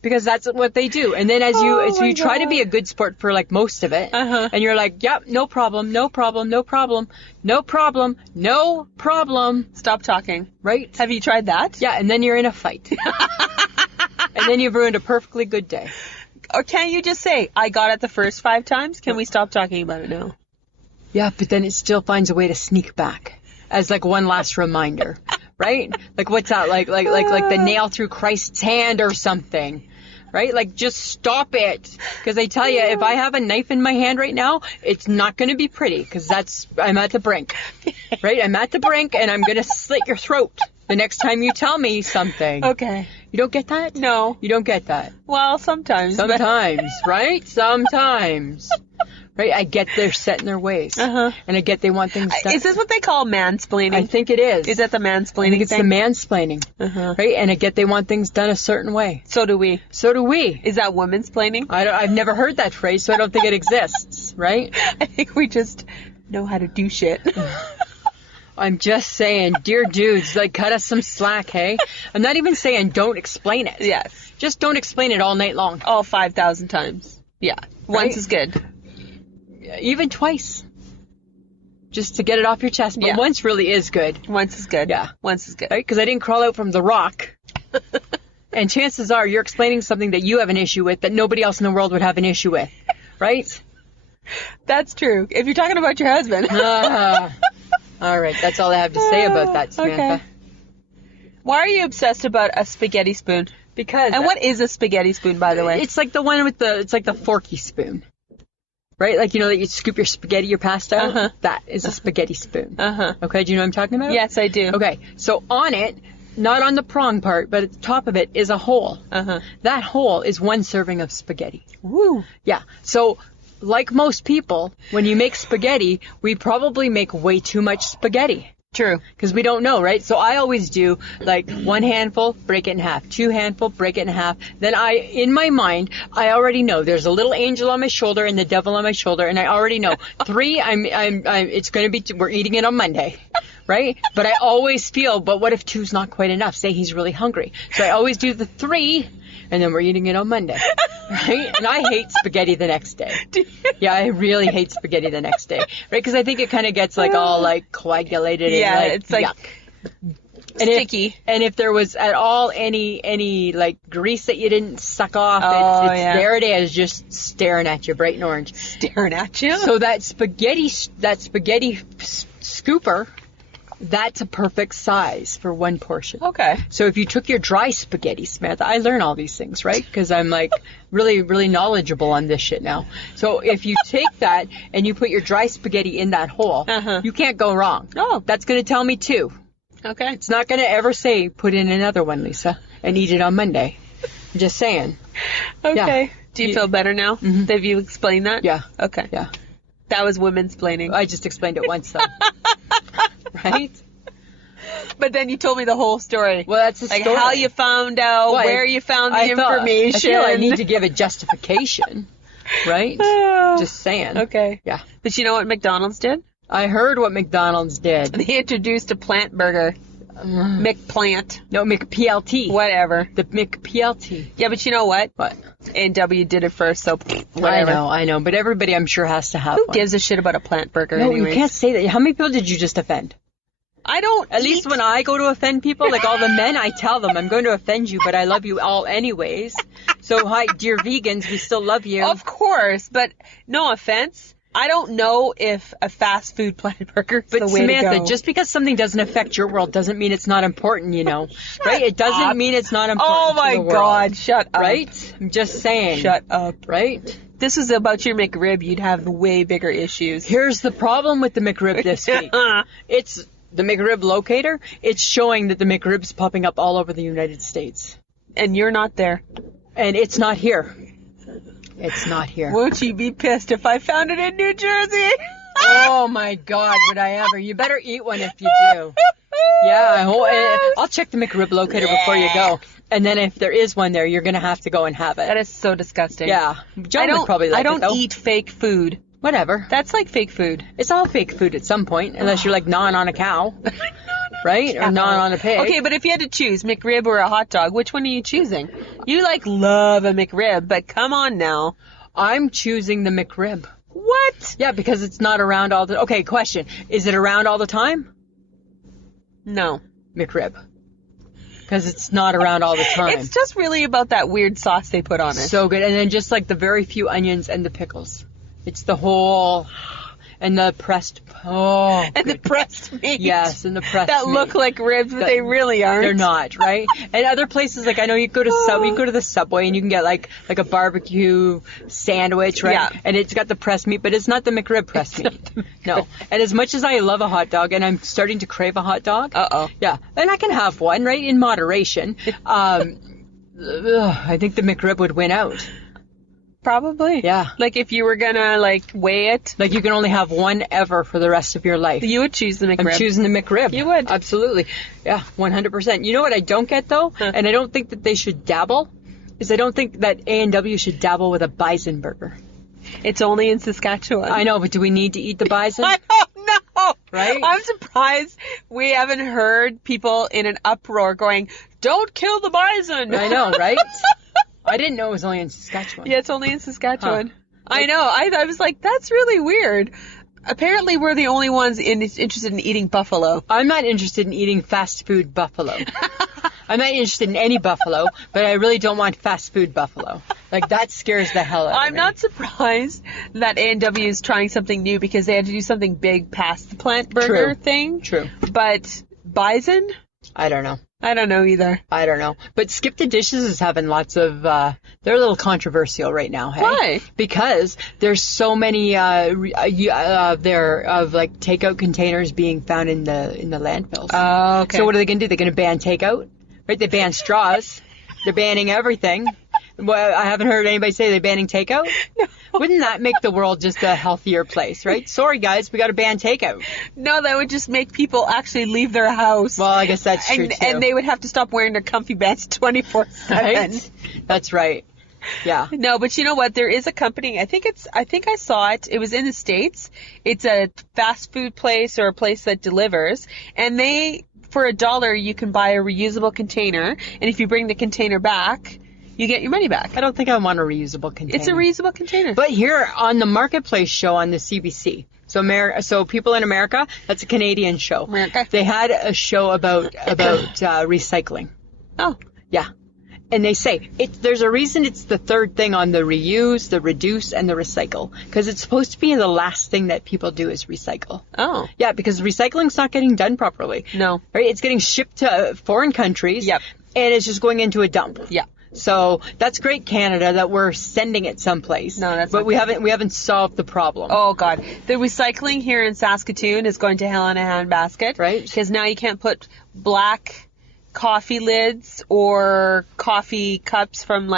Because that's what they do. And then as you try to be a good sport for, like, most of it, Uh-huh. and you're like, yep, no problem, no problem, no problem, no problem, no problem, Stop talking. right? Have you tried that? Yeah, and then you're in a fight. And then you've ruined a perfectly good day. Or can't you just say, I got it the first 5 times? Can we stop talking about it now? Yeah, but then it still finds a way to sneak back as like one last reminder, right? Like what's that? Like the nail through Christ's hand or something, right? Like just stop it. Because I tell you, if I have a knife in my hand right now, it's not going to be pretty because I'm at the brink, right? I'm at the brink and I'm going to slit your throat the next time you tell me something. Okay. You don't get that? No. You don't get that. Well, sometimes. but- Sometimes, right? Sometimes. Right? I get they're set in their ways. Uh-huh. And I get they want things done. Is this what they call mansplaining? I think it is. Is that the I mansplaining think it's thing? the mansplaining. Uh-huh. Right? And I get they want things done a certain way. So do we. So do we. Is that women's splaining? I've never heard that phrase, so I don't think it exists. Right? I think we just know how to do shit. I'm just saying, dear dudes, like cut us some slack, hey? I'm not even saying don't explain it. Yes. Just don't explain it all night long. All 5,000 times. Yeah. Once Right? is good. Even twice. Just to get it off your chest. But Yeah. once really is good. Once is good. Yeah. Once is good. Right? Because I didn't crawl out from the rock. And chances are you're explaining something that you have an issue with that nobody else in the world would have an issue with. Right? That's true. If you're talking about your husband. All right. That's all I have to say about that, Samantha. Okay. Why are you obsessed about a spaghetti spoon? Because And what is a spaghetti spoon, by the way? it's like the one with it's like the forky spoon. Right? Like, you know, that you scoop your spaghetti, your pasta out? Uh-huh. That is a spaghetti spoon. Uh-huh. Okay, do you know what I'm talking about? Yes, I do. Okay, so on it, not on the prong part, but at the top of it is a hole. Uh-huh. That hole is 1 serving of spaghetti. Woo. Yeah, so like most people, when you make spaghetti, we probably make way too much spaghetti. True. Because we don't know, right? So I always do like 1 handful, break it in half. 2 handful, break it in half. Then in my mind, I already know there's a little angel on my shoulder and the devil on my shoulder, and I already know 3. It's going to be. We're eating it on Monday, right? But I always feel, but what if 2's not quite enough? Say he's really hungry, so I always do the 3. And then we're eating it on Monday, right? And I hate spaghetti the next day. Yeah, I really hate spaghetti the next day, right? Because I think it kind of gets like all like coagulated. Yeah, and, like, it's like yuck. sticky. And if there was at all any like grease that you didn't suck off, Oh, it's yeah. there it is, just staring at you, bright and orange. Staring at you. So that spaghetti scooper, that's a perfect size for 1 portion. Okay. So if you took your dry spaghetti, Samantha, I learn all these things, right? Because I'm like really, really knowledgeable on this shit now. So if you take that and you put your dry spaghetti in that hole, Uh-huh. you can't go wrong. Oh. That's going to tell me 2. Okay. It's not going to ever say put in another one, Lisa, and eat it on Monday. I'm just saying. Okay. Yeah. Do you feel better now? Mhm. Have you explained that? Yeah. Okay. Yeah. That was women's splaining. I just explained it once, though. Right? But then you told me the whole story. Well, that's the Like story. how you found out, Well, where you found the I information. feel I need to give a justification, right? Just saying. Okay. Yeah. But you know what McDonald's did? I heard what McDonald's did. They introduced a plant burger. McPlant. No, McPLT. Whatever. The McPLT. Yeah, but you know what? What? A&W did it first, so whatever. I know, but everybody I'm sure has to have Who one. gives a shit about a plant burger No, anyways? you can't say that. How many people did you just offend? I don't At least when I go to offend people, like all the men, I tell them, I'm going to offend you, but I love you all anyways. So, hi, dear vegans, we still love you. Of course, but no offense. I don't know if a fast food Planet Burger is the way Samantha, to go. just because something doesn't affect your world doesn't mean it's not important, right? It doesn't mean it's not important. Oh my to the world, God, shut up. Right? I'm just saying. Shut up. Right? This is about your McRib, you'd have way bigger issues. Here's the problem with the McRib this week. It's the McRib locator. It's showing that the McRib's popping up all over the United States. And you're not there. And it's not here. It's not here. Won't you be pissed if I found it in New Jersey? Oh my God, would I ever? You better eat one if you do. Yeah, I'll check the McRib locator before you go. And then if there is one there, you're going to have to go and have it. That is so disgusting. Yeah. John would probably like I don't it, though. eat fake food. Whatever. That's like fake food. It's all fake food at some point, unless you're like gnawing on a cow. Right? Or gnawing on a pig. Okay, but if you had to choose McRib or a hot dog, which one are you choosing? You love a McRib, but come on now. I'm choosing the McRib. What? Yeah, because it's not around all the... Okay, question. Is it around all the time? No. McRib. Because it's not around all the time. It's just really about that weird sauce they put on it. So good. And then just like the very few onions and the pickles. It's the whole... And the pressed... Oh, and the pressed meat. Yes, and the pressed that meat. look like ribs, but they really aren't. They're not, right? And other places, like I know you go to the Subway and you can get like a barbecue sandwich, right? Yeah. And it's got the pressed meat, but it's not the McRib pressed meat. No. And as much as I love a hot dog, and I'm starting to crave a hot dog. Uh-oh. Yeah. And I can have one, right? In moderation. I think the McRib would win out. Probably. Yeah. Like if you were gonna weigh it. Like you can only have one ever for the rest of your life. You would choose the McRib. I'm choosing the McRib. You would. Absolutely. Yeah, 100%. You know what I don't get though? Huh. And I don't think that they should dabble? Is I don't think that A&W should dabble with a bison burger. It's only in Saskatchewan. I know, but do we need to eat the bison? I don't know. Right? I'm surprised we haven't heard people in an uproar going, "Don't kill the bison." I know, right? I didn't know it was only in Saskatchewan. Yeah, it's only in Saskatchewan. Huh. I know. I was like, that's really weird. Apparently, we're the only ones interested in eating buffalo. I'm not interested in eating fast food buffalo. I'm not interested in any buffalo, but I really don't want fast food buffalo. Like, that scares the hell out of me. I'm not surprised that A&W is trying something new because they had to do something big past the plant burger thing. True. But bison? I don't know. I don't know either. I don't know. But Skip the Dishes is having lots of, they're a little controversial right now, hey? Why? Because there's so many, takeout containers being found in the landfills. Oh, okay. So what are they going to do? They're going to ban takeout? Right? They ban straws. They're banning everything. Well, I haven't heard anybody say they're banning takeout. No. Wouldn't that make the world just a healthier place, right? Sorry, guys, we got to ban takeout. No, that would just make people actually leave their house. Well, I guess that's true, too. And they would have to stop wearing their comfy pants 24/7. Right? That's right. Yeah. No, but you know what? There is a company. I think I saw it. It was in the States. It's a fast food place or a place that delivers. And for $1, you can buy a reusable container. And if you bring the container back, you get your money back. I don't think I want a reusable container. It's a reusable container. But here on the Marketplace show on the CBC, so people in America, that's a Canadian show. America. They had a show about recycling. Oh. Yeah. And they say there's a reason it's the third thing on the reuse, the reduce, and the recycle. Because it's supposed to be the last thing that people do is recycle. Oh. Yeah, because recycling's not getting done properly. No. Right? It's getting shipped to foreign countries. Yep. And it's just going into a dump. Yeah. So that's great, Canada, that we're sending it someplace. No, that's but not we good. haven't solved the problem. Oh, God. The recycling here in Saskatoon is going to hell in a handbasket. Right. Because now you can't put black coffee lids or coffee cups from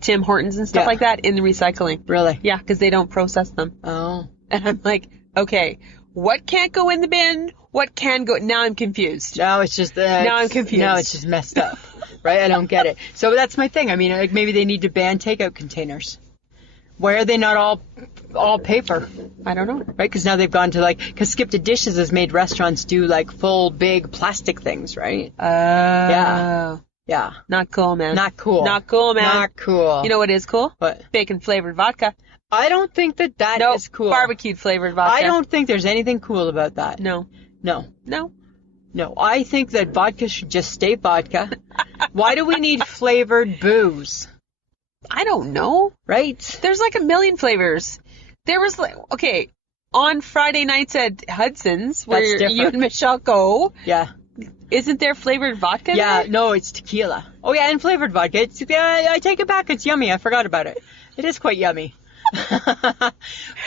Tim Hortons and stuff like that in the recycling. Really? Yeah, because they don't process them. Oh. And I'm like, okay, what can't go in the bin? What can go? Now I'm confused. Now it's just now I'm confused. Now it's just messed up. Right? I don't get it. So that's my thing. I mean, maybe they need to ban takeout containers. Why are they not all paper? I don't know. Right? Because now they've gone to because Skip the Dishes has made restaurants do full big plastic things, right? Yeah. Yeah. Not cool, man. Not cool. Not cool, man. Not cool. You know what is cool? What? Bacon flavored vodka. I don't think that is cool. Barbecued flavored vodka. I don't think there's anything cool about that. No. No. No. No, I think that vodka should just stay vodka. Why do we need flavored booze? I don't know. Right? There's a million flavors. There was like, okay, on Friday nights at Hudson's, where That's different. you and Michelle go, Yeah. isn't there flavored vodka Yeah, there? no, it's tequila. Oh, yeah, and flavored vodka. I take it back. It's yummy. I forgot about it. It is quite yummy.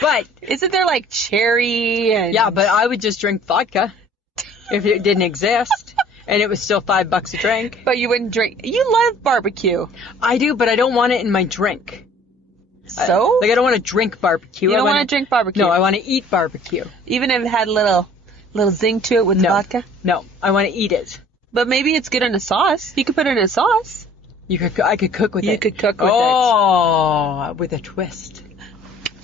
But, Isn't there like cherry and... yeah, but I would just drink vodka if it didn't exist. And it was still $5 a drink. But you wouldn't drink... You love barbecue. I do, but I don't want it in my drink. So? I don't want to drink barbecue. You don't want to drink barbecue? No, I want to eat barbecue. Even if it had a little zing to it with the No. vodka? No, I want to eat it. But maybe it's good in a sauce. You could put it in a sauce. I could cook with it. You could cook with it. Oh, with a twist.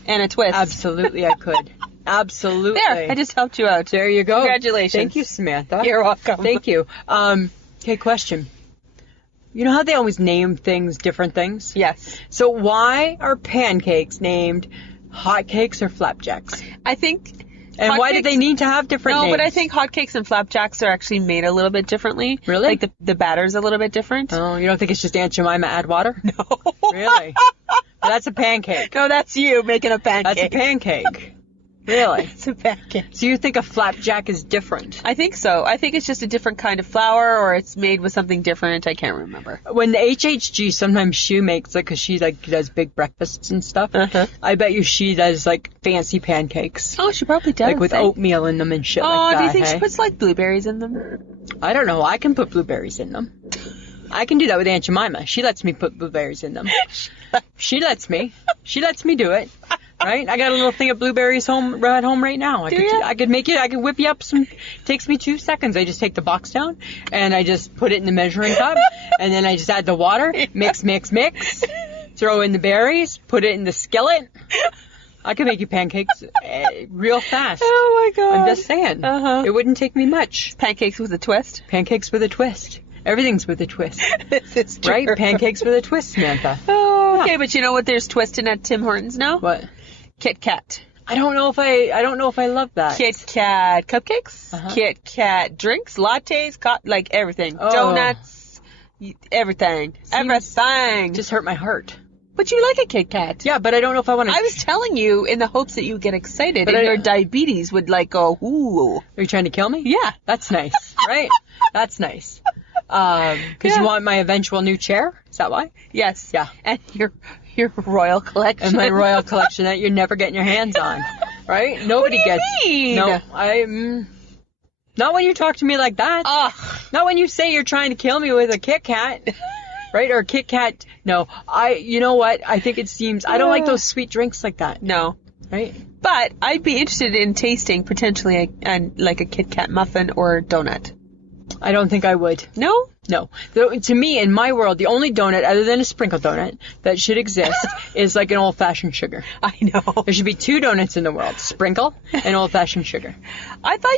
And a twist. Absolutely, I could. Absolutely. There, I just helped you out. There you go. Congratulations. Thank you, Samantha. You're welcome. Thank you. Okay, question. You know how they always name things different things? Yes. So why are pancakes named hotcakes or flapjacks? I think... And why do hotcakes- they need to have different names? No, but I think hotcakes and flapjacks are actually made a little bit differently. Really? Like the batter's a little bit different. Oh, you don't think it's just Aunt Jemima add water? No. Really? Well, that's a pancake. No, that's you making a pancake. That's a pancake. Really? It's a pancake. So you think a flapjack is different? I think so. I think it's just a different kind of flour, or it's made with something different. I can't remember. When the HHG, sometimes she makes, like, because she, like, does big breakfasts and stuff. Uh-huh. I bet you she does, like, fancy pancakes. Oh, she probably does. Like, with oatmeal in them and shit like that. do you think hey? she puts like blueberries in them? I don't know. I can put blueberries in them. I can do that with Aunt Jemima. She lets me put blueberries in them. She lets me. She lets me do it. Right? I got a little thing of blueberries at home right now. I could make it. I could whip you up some. Takes me 2 seconds. I just take the box down and I just put it in the measuring cup and then I just add the water. Mix, mix, mix. Throw in the berries. Put it in the skillet. I can make you pancakes real fast. Oh my god! I'm just saying. It wouldn't take me much. Pancakes with a twist. Pancakes with a twist. Everything's with a twist. This is true. Right? Pancakes with a twist, Samantha. Oh, okay, but you know what? There's twisting at Tim Hortons now. What? Kit Kat. I don't know if I love that. Kit Kat cupcakes. Uh-huh. Kit Kat drinks, lattes, like everything. Oh. Donuts, everything. Everything. Just hurt my heart. But you like a Kit Kat. Yeah, but I don't know if I want to. I was telling you in the hopes that you get excited But and I- your diabetes would like go, ooh. Are you trying to kill me? Yeah. That's nice, right? That's nice. Because Yeah. you want my eventual new chair? Is that why? Yes. Yeah. And your royal collection. And my royal collection that you're never getting your hands on, right? Nobody What do you gets. mean? No, not when you talk to me like that. Ugh. Not when you say you're trying to kill me with a Kit Kat. Right? Or a Kit Kat. No, you know what? I think it seems, I don't like those sweet drinks like that. No. Right? But I'd be interested in tasting potentially like a Kit Kat muffin or donut. I don't think I would. No? No. To me, in my world, the only donut other than a sprinkle donut that should exist is like an old-fashioned sugar. I know. There should be 2 donuts in the world, sprinkle and old-fashioned sugar. I thought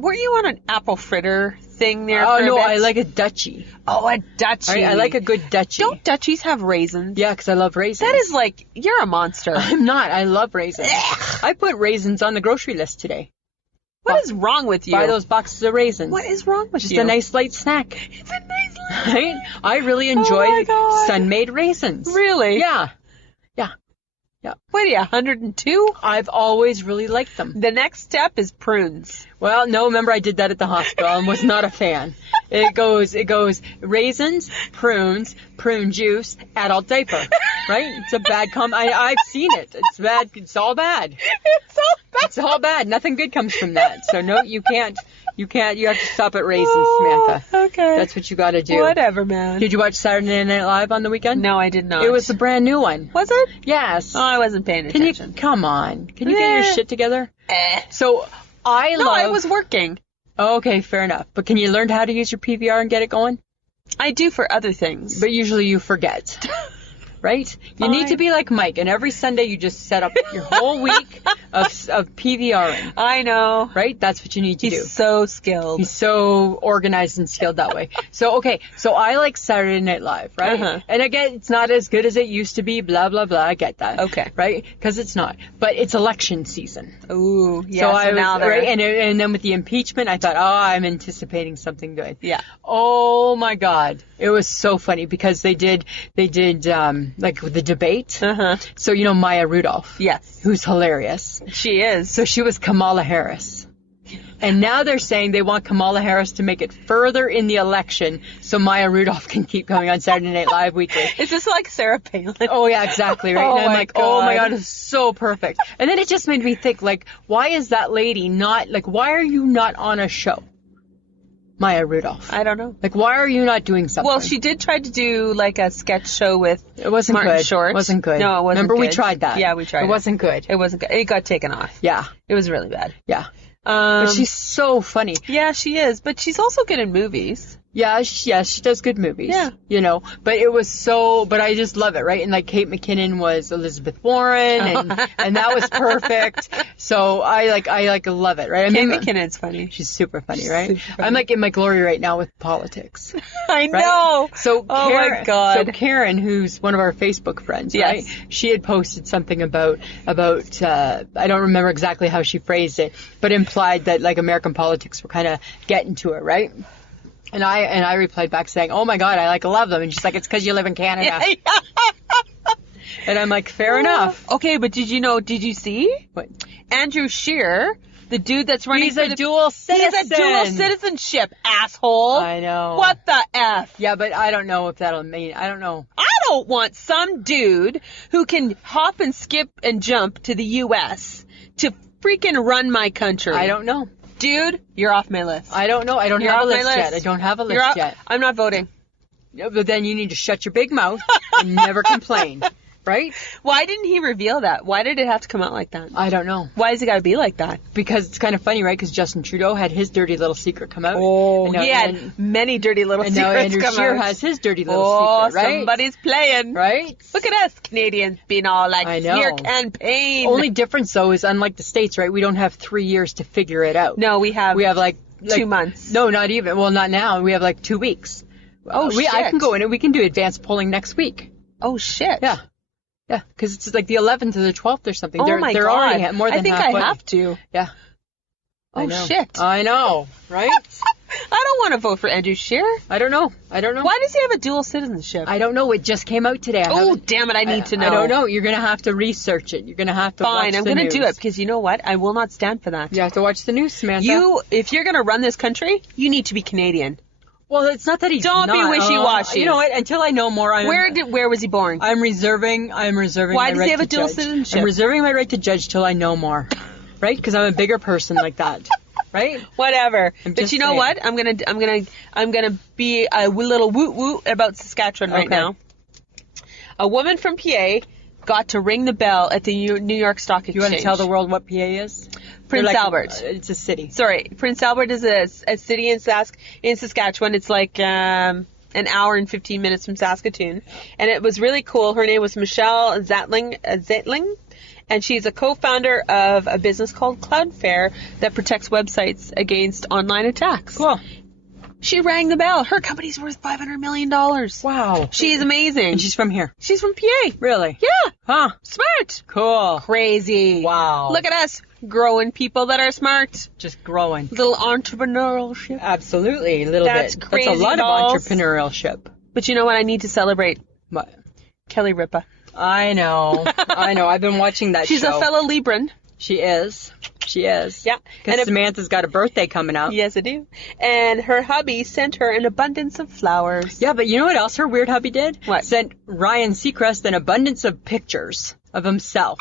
weren't you on an apple fritter thing there Oh, for a no, bit? I like a Dutchie. Oh, a Dutchie. Right? I like a good Dutchie. Don't Dutchies have raisins? Yeah, because I love raisins. That is like, you're a monster. I'm not. I love raisins. I put raisins on the grocery list today. What is wrong with you? Buy those boxes of raisins. What is wrong with Just you? a nice light snack. It's a nice little... Right? I really enjoy my God. sun-made raisins. Really? Yeah. What are you, 102? I've always really liked them. The next step is prunes. Well, no, remember I did that at the hospital and was not a fan. It goes raisins, prunes, prune juice, adult diaper. Right? It's a bad I've seen it. It's bad. It's all bad. It's all bad. It's all bad. Nothing good comes from that. So no, you can't. You have to stop at raisins, Samantha. Okay. That's what you got to do. Whatever, man. Did you watch Saturday Night Live on the weekend? No, I did not. It was the brand new one. Was it? Yes. Oh, I wasn't paying Can you attention. come on? Can you get your Eh. shit together? Eh. So I No, I was working. Oh, okay, fair enough. But can you learn how to use your PVR and get it going? I do for other things. But usually you forget. Right? You need to be like Mike, and every Sunday you just set up your whole week of PVRing. I know. Right? That's what you need to do. He's so skilled. He's so organized and skilled that way. So I like Saturday Night Live, right? Uh-huh. And again, it's not as good as it used to be, blah, blah, blah. I get that. Okay. Right? Because it's not. But it's election season. Ooh, yeah. So I was, now they're... right? And then with the impeachment, I thought, I'm anticipating something good. Yeah. Oh my God. It was so funny because they did, like the debate. Uh-huh. So, you know, Maya Rudolph. Yes. Who's hilarious. She is. So she was Kamala Harris. And now they're saying they want Kamala Harris to make it further in the election so Maya Rudolph can keep going on Saturday Night Live weekly. Is this like Sarah Palin? Oh, yeah, exactly, right? Oh And I'm my like, oh my God. God, it's so perfect. And then it just made me think, like, why is that lady not, like, why are you not on a show? Maya Rudolph. I don't know. Like, why are you not doing something? Well, she did try to do like a sketch show with It wasn't Martin good. Short. It wasn't good. No, it wasn't Remember, we good. tried that. Yeah, we tried it. It wasn't good. It wasn't good. It got taken off. Yeah, It was really bad. yeah. But she's so funny. Yeah, she is. But she's also good in movies. Yeah, she does good movies. Yeah. You know, but it was so, but I just love it, right? And like Kate McKinnon was Elizabeth Warren and that was perfect. So I love it, right? I Kate mean, McKinnon's funny. she's super funny, right? Super funny. I'm like in my glory right now with politics. I Right? know. So Oh Karen, my God. So Karen, who's one of our Facebook friends, Yes. right? She had posted something about I don't remember exactly how she phrased it, but implied that like American politics were kind of getting to her, right? And I replied back saying, "Oh my God, I love them." And she's like, "It's because you live in Canada." And I'm like, "Fair enough." Okay, but did you see? What? Andrew Scheer, the dude that's running He's for a the dual citizen. He's a dual citizenship, asshole. I know. What the F? Yeah, but I don't know if that'll mean. I don't know. I don't want some dude who can hop and skip and jump to the U.S. to freaking run my country. I don't know. Dude, you're off my list. I don't know. I don't You're have a off my list list. yet. I don't have a You're list off- yet. I'm not voting. Yeah, but then you need to shut your big mouth and never complain, right? Why didn't he reveal that? Why did it have to come out like that? I don't know. Why does it got to be like that? Because it's kind of funny, right? Because Justin Trudeau had his dirty little secret come out. Oh, And now- he had and- many dirty little And now secrets Andrew come Scheer out. has his dirty little Oh, secret, right? somebody's playing. Right? Look at us, Canadians, being all like, I know. smear campaign. Only difference, though, is unlike the States, right? We don't have 3 years to figure it out. No, we have like 2 months. No, not even. Well, not now. We have like 2 weeks. Oh, I shit. can go in and we can do advanced polling next week. Oh, shit. Yeah. Yeah, because it's like the 11th to the 12th or something. Oh, they're my they're God. already more than I think halfway. I have to. Yeah. Oh, I know. shit. I know, right? I don't want to vote for Andrew Scheer. I don't know. Why does he have a dual citizenship? I don't know. It just came out today. Oh, damn it. I need to know. I don't know. You're going to have to research it. You're going to have to Fine, watch I'm the going to do news. it because you know what? I will not stand for that. You have to watch the news, Samantha. If you're going to run this country, you need to be Canadian. Well, it's not that he's Don't be not. wishy-washy. You know what? Until I know more, Where was he born? I'm reserving Why my does right he have to a dual judge. citizenship? I'm reserving my right to judge till I know more. Right? Because I'm a bigger person like that. Right? Whatever. I'm But just you know saying. what? I'm gonna be a little woot woot about Saskatchewan right Okay. now. A woman from PA got to ring the bell at the New York Stock Exchange. You want to tell the world what PA is? Prince They're like, Albert. It's a city. Sorry, Prince Albert is a city in Saskatchewan. It's like an hour and 15 minutes from Saskatoon, and it was really cool. Her name was Michelle Zetling, and she's a co-founder of a business called Cloudflare that protects websites against online attacks. Cool. She rang the bell. Her company's worth $500 million. Wow. She's amazing. And she's from here. She's from PA. Really? Yeah. Huh. Smart. Cool. Crazy. Wow. Look at us, growing people that are smart. Just growing. Little entrepreneurship. Absolutely. A little That's bit. crazy, That's a lot dolls. of entrepreneurship. But you know what? I need to celebrate What? Kelly Ripa. I know. I know. I've been watching that She's show. a fellow Libran. She is. She is. Yeah. Because And Samantha's got a birthday coming up. yes, I do. And her hubby sent her an abundance of flowers. Yeah, but you know what else her weird hubby did? What? Sent Ryan Seacrest an abundance of pictures of himself.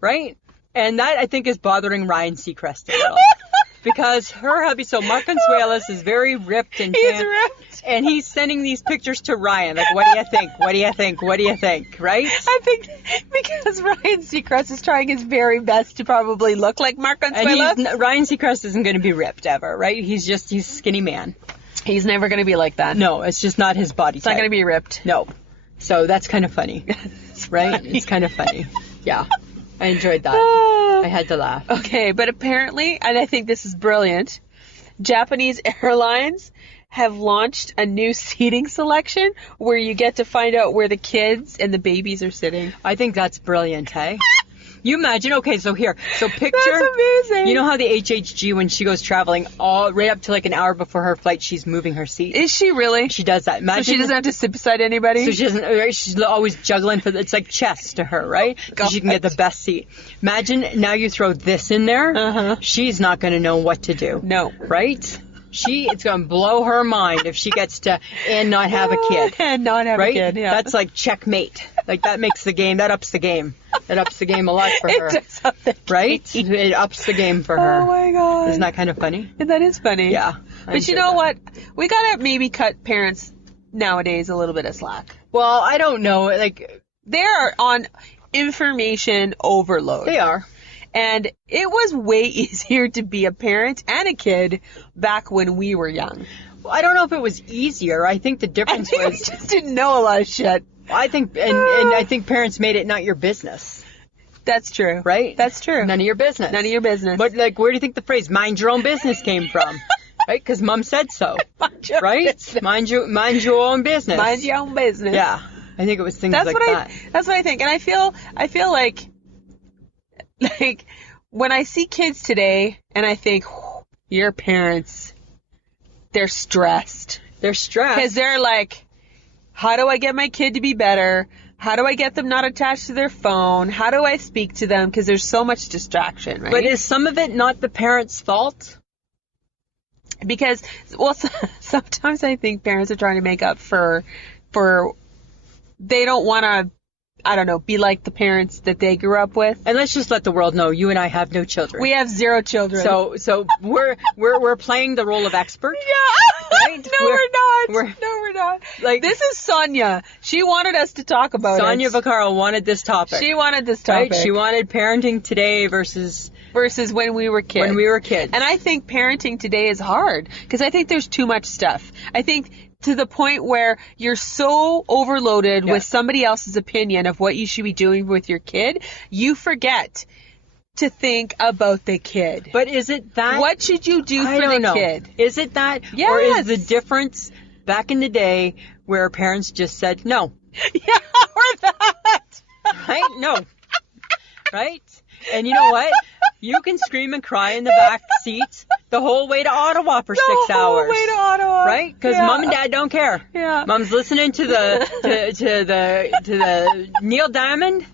Right? And that, I think, is bothering Ryan Seacrest a little. Because her hubby, so Mark Consuelos is very ripped and He's tan, ripped. and he's sending these pictures to Ryan. Like, what do you think? What do you think? What do you think? Right? I think because Ryan Seacrest is trying his very best to probably look like Mark And Consuelos. Ryan Seacrest isn't going to be ripped ever, right? He's a skinny man. He's never going to be like that. No, it's just not his body It's not type. going to be ripped. No. So that's kind of funny, right? It's kind of funny. Yeah. I enjoyed that. I had to laugh. Okay, but apparently, and I think this is brilliant, Japanese airlines have launched a new seating selection where you get to find out where the kids and the babies are sitting. I think that's brilliant, hey? You imagine, okay, so picture. That's amazing. You know how the HHG, when she goes traveling, all right up to like an hour before her flight, she's moving her seat. Is she really? She does that. Imagine, So she doesn't have to sit beside anybody? So she doesn't, right? She's always juggling it's like chess to her, right? So she can get the best seat. Imagine now you throw this in there. She's not going to know what to do. No. Right? It's going to blow her mind if she gets to and not have a kid. And not have Right? a kid, yeah. That's like checkmate. Like that makes the game, that ups the game. That ups the game a lot for her. It does up the game. Right? It ups the game for her. Oh my God. Isn't that kind of funny? That is funny. Yeah. But you know what? We gotta maybe cut parents nowadays a little bit of slack. Well, I don't know. Like, They're on information overload. they are. And it was way easier to be a parent and a kid back when we were young. Well, I don't know if it was easier. I think the I difference think we was, just didn't know a lot of shit. I think, and I think parents made it not your business. That's true. Right? That's true. None of your business. None of your business. But, like, where do you think the phrase "mind your own business" came from? Right? Because Mom said so. Mind your Right? business. Mind your own business. Mind your own business. Yeah. I think it was things That's like what that. That's what I think. And I feel like when I see kids today and I think, your parents, they're stressed. They're stressed. Because they're like, how do I get my kid to be better? How do I get them not attached to their phone? How do I speak to them? Because there's so much distraction, right? But is some of it not the parents' fault? Because, well, sometimes I think parents are trying to make up for they don't want to, I don't know, be like the parents that they grew up with. And let's just let the world know, you and I have no children. We have 0 children. So we're playing the role of expert. Yeah. Right? No, we're not. No, we're not. Like, This is Sonia. She wanted us to talk about Sonia it. Vaccaro wanted this topic. She wanted this topic. Right? She wanted parenting today versus when we were kids. when we were kids. And I think parenting today is hard because I think there's too much stuff. I think to the point where you're so overloaded with somebody else's opinion of what you should be doing with your kid, you forget to think about the kid. But is it that? What should you do I for don't the know. kid? Is it that? Yes. Or is the difference back in the day where parents just said no? Yeah, or that. Right? No. Right? And you know what? You can scream and cry in the back seat the whole way to Ottawa for 6 hours. The whole way to Ottawa. Right? Because Mom and Dad don't care. Yeah. Mom's listening to the Neil Diamond,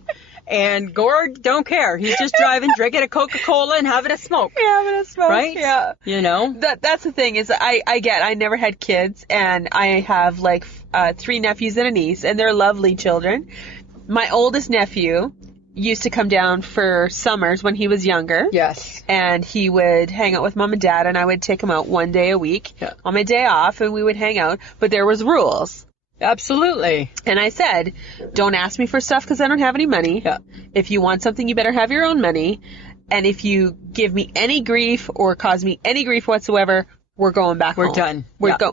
and Gord don't care. He's just driving, drinking a Coca-Cola and having a smoke. Yeah, having a smoke. Right? Yeah. You know? That's the thing is I never had kids, and I have like 3 nephews and a niece, and they're lovely children. My oldest nephew used to come down for summers when he was younger. Yes. And he would hang out with Mom and Dad, and I would take him out one day a week on my day off, and we would hang out. But there was rules. Absolutely. And I said, don't ask me for stuff because I don't have any money. Yeah. If you want something, you better have your own money. And if you give me any grief or cause me any grief whatsoever, we're going back home. We're done.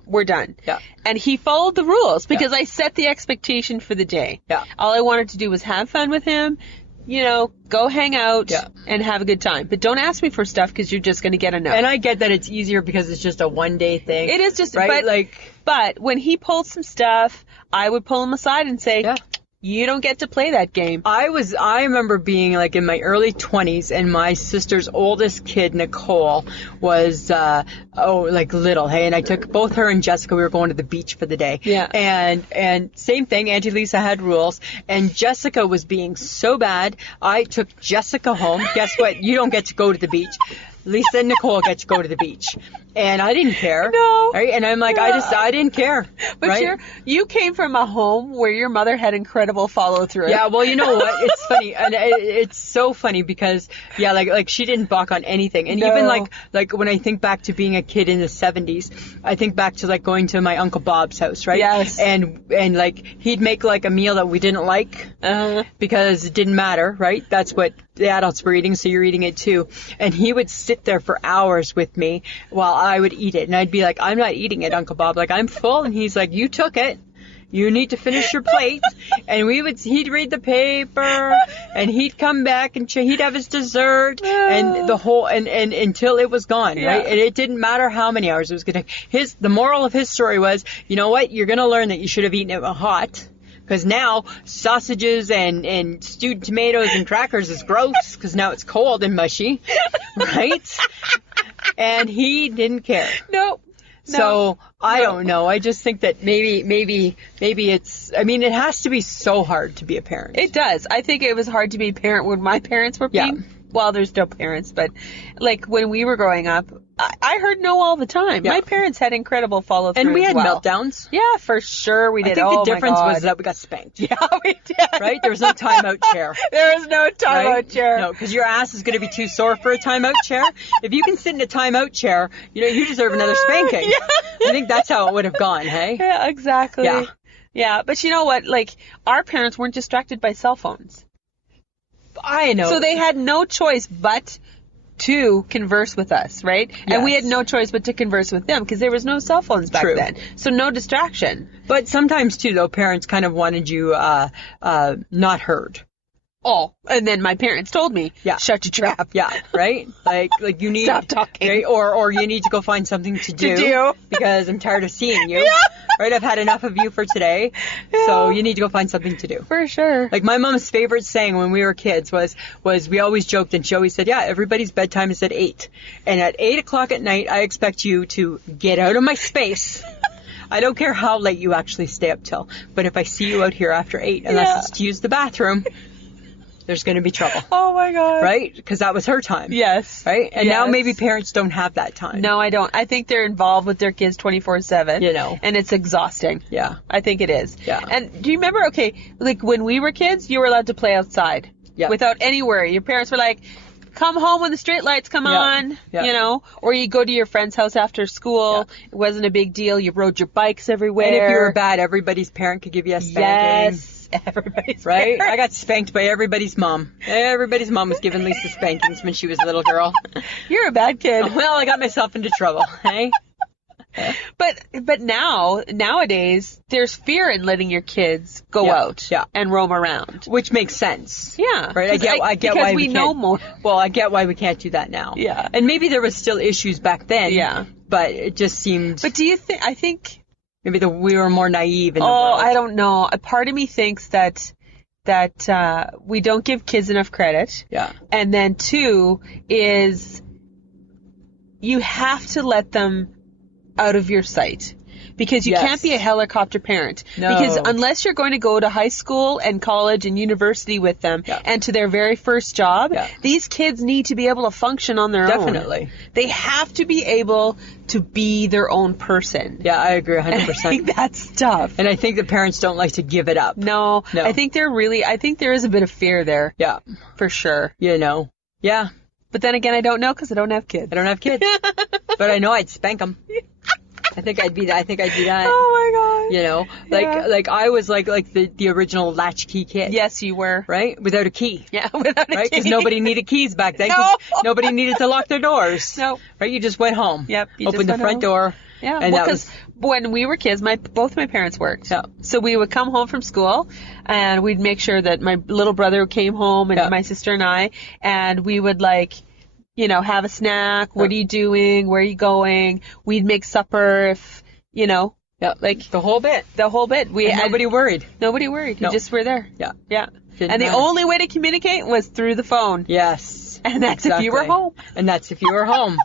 We're done. Yeah. And he followed the rules because I set the expectation for the day. Yeah. All I wanted to do was have fun with him, go hang out and have a good time. But don't ask me for stuff because you're just going to get a no. And I get that it's easier because it's just a one-day thing. It is just, right? But when he pulled some stuff, I would pull him aside and say, you don't get to play that game. I remember being like in my early 20s, and my sister's oldest kid, Nicole, was little. Hey, and I took both her and Jessica. We were going to the beach for the day. Yeah. And same thing. Auntie Lisa had rules, and Jessica was being so bad. I took Jessica home. Guess what? You don't get to go to the beach. Lisa and Nicole get to go to the beach. And I didn't care. No. Right? And I'm like, I didn't care. But right? you came from a home where your mother had incredible follow through. Yeah, well, you know what? It's funny. And it's so funny because, like she didn't balk on anything. And even like when I think back to being a kid in the 70s, I think back to like going to my Uncle Bob's house, right? Yes. And like he'd make like a meal that we didn't like because it didn't matter, right? That's what the adults were eating, so you're eating it too. And he would sit there for hours with me while I would eat it. And I'd be like, I'm not eating it, Uncle Bob. Like, I'm full. And he's like, you took it. You need to finish your plate. And he'd read the paper, and he'd come back, and he'd have his dessert, and the whole, and until it was gone, right? And it didn't matter how many hours it was going to take. The moral of his story was, you know what? You're going to learn that you should have eaten it hot, Because now sausages and stewed tomatoes and crackers is gross because now it's cold and mushy, right? And he didn't care. No. So I don't know. I just think that maybe it's. I mean, it has to be so hard to be a parent. It does. I think it was hard to be a parent when my parents were being. Well, there's no parents, but like when we were growing up, I heard no all the time. Yeah. My parents had incredible follow through. And we as had well. meltdowns. Yeah, for sure we did. I think the difference was that we got spanked. Yeah, we did. Right? There was no timeout chair. There was no timeout Right? chair. No, because your ass is going to be too sore for a timeout chair. If you can sit in a timeout chair, you deserve another spanking. Yeah. I think that's how it would have gone, hey? Yeah, exactly. Yeah. Yeah, but you know what? Like, our parents weren't distracted by cell phones. I know. So they had no choice but to converse with us, right? And we had no choice but to converse with them because there was no cell phones back True. then. So no distraction. But sometimes, too, though, parents kind of wanted you not heard. Oh, and then my parents told me, shut your trap. Yeah, right? Like you need... Stop talking. Right? Or you need to go find something to do. Because I'm tired of seeing you. Yeah. Right? I've had enough of you for today. Yeah. So you need to go find something to do. For sure. Like my mom's favorite saying when we were kids was we always joked and she always said, yeah, everybody's bedtime is at 8. And at 8 o'clock at night, I expect you to get out of my space. I don't care how late you actually stay up till. But if I see you out here after 8, unless it's to use the bathroom, there's going to be trouble. Oh my God. Right? Because that was her time. Yes. Right? And now Yes. maybe parents don't have that time. No, I don't. I think they're involved with their kids 24/7. You know. And it's exhausting. Yeah. I think it is. Yeah. And do you remember, like when we were kids, you were allowed to play outside. Yeah. Without any worry. Your parents were like, come home when the street lights come on, Yeah. or you go to your friend's house after school. Yeah. It wasn't a big deal. You rode your bikes everywhere. And if you were bad, everybody's parent could give you a spanking. Yes. Everybody's Right? parent. I got spanked by everybody's mom. Everybody's mom was giving Lisa spankings when she was a little girl. You're a bad kid. Well, I got myself into trouble, hey? But nowadays, there's fear in letting your kids go out and roam around. Which makes sense. Yeah. Right? I get because why we know can't- more. Well, I get why we can't do that now. Yeah. And maybe there was still issues back then. Yeah. But it just seemed But do you think, I think, maybe we were more naive in the oh, world. I don't know. A part of me thinks that we don't give kids enough credit. Yeah. And then 2 is you have to let them out of your sight. Because you can't be a helicopter parent. No. Because unless you're going to go to high school and college and university with them and to their very first job, these kids need to be able to function on their own. Definitely. They have to be able to be their own person. Yeah, I agree 100%. I think that's tough. And I think the parents don't like to give it up. No. I think there is a bit of fear there. Yeah. For sure. Yeah. But then again, I don't know because I don't have kids. I don't have kids. But I know I'd spank them. I think I'd be that. Oh my God. Like I was like the original latchkey kid. Yes, you were. Right? Without a key. Yeah, without a Right? key. Because nobody needed keys back then. 'Cause nobody needed to lock their doors. No. Right? You just went home. Yep. Opened the front door. Yeah. And well, that was. because when we were kids, both my parents worked. Yeah. So we would come home from school, and we'd make sure that my little brother came home, and my sister and I, and we would have a snack. What are you doing? Where are you going? We'd make supper if. Yeah, like the whole bit. Nobody worried. Nobody worried. You just were there. Yeah. Yeah. Didn't And the matter. only way to communicate was through the phone. Yes. And that's if you were home. And that's if you were home.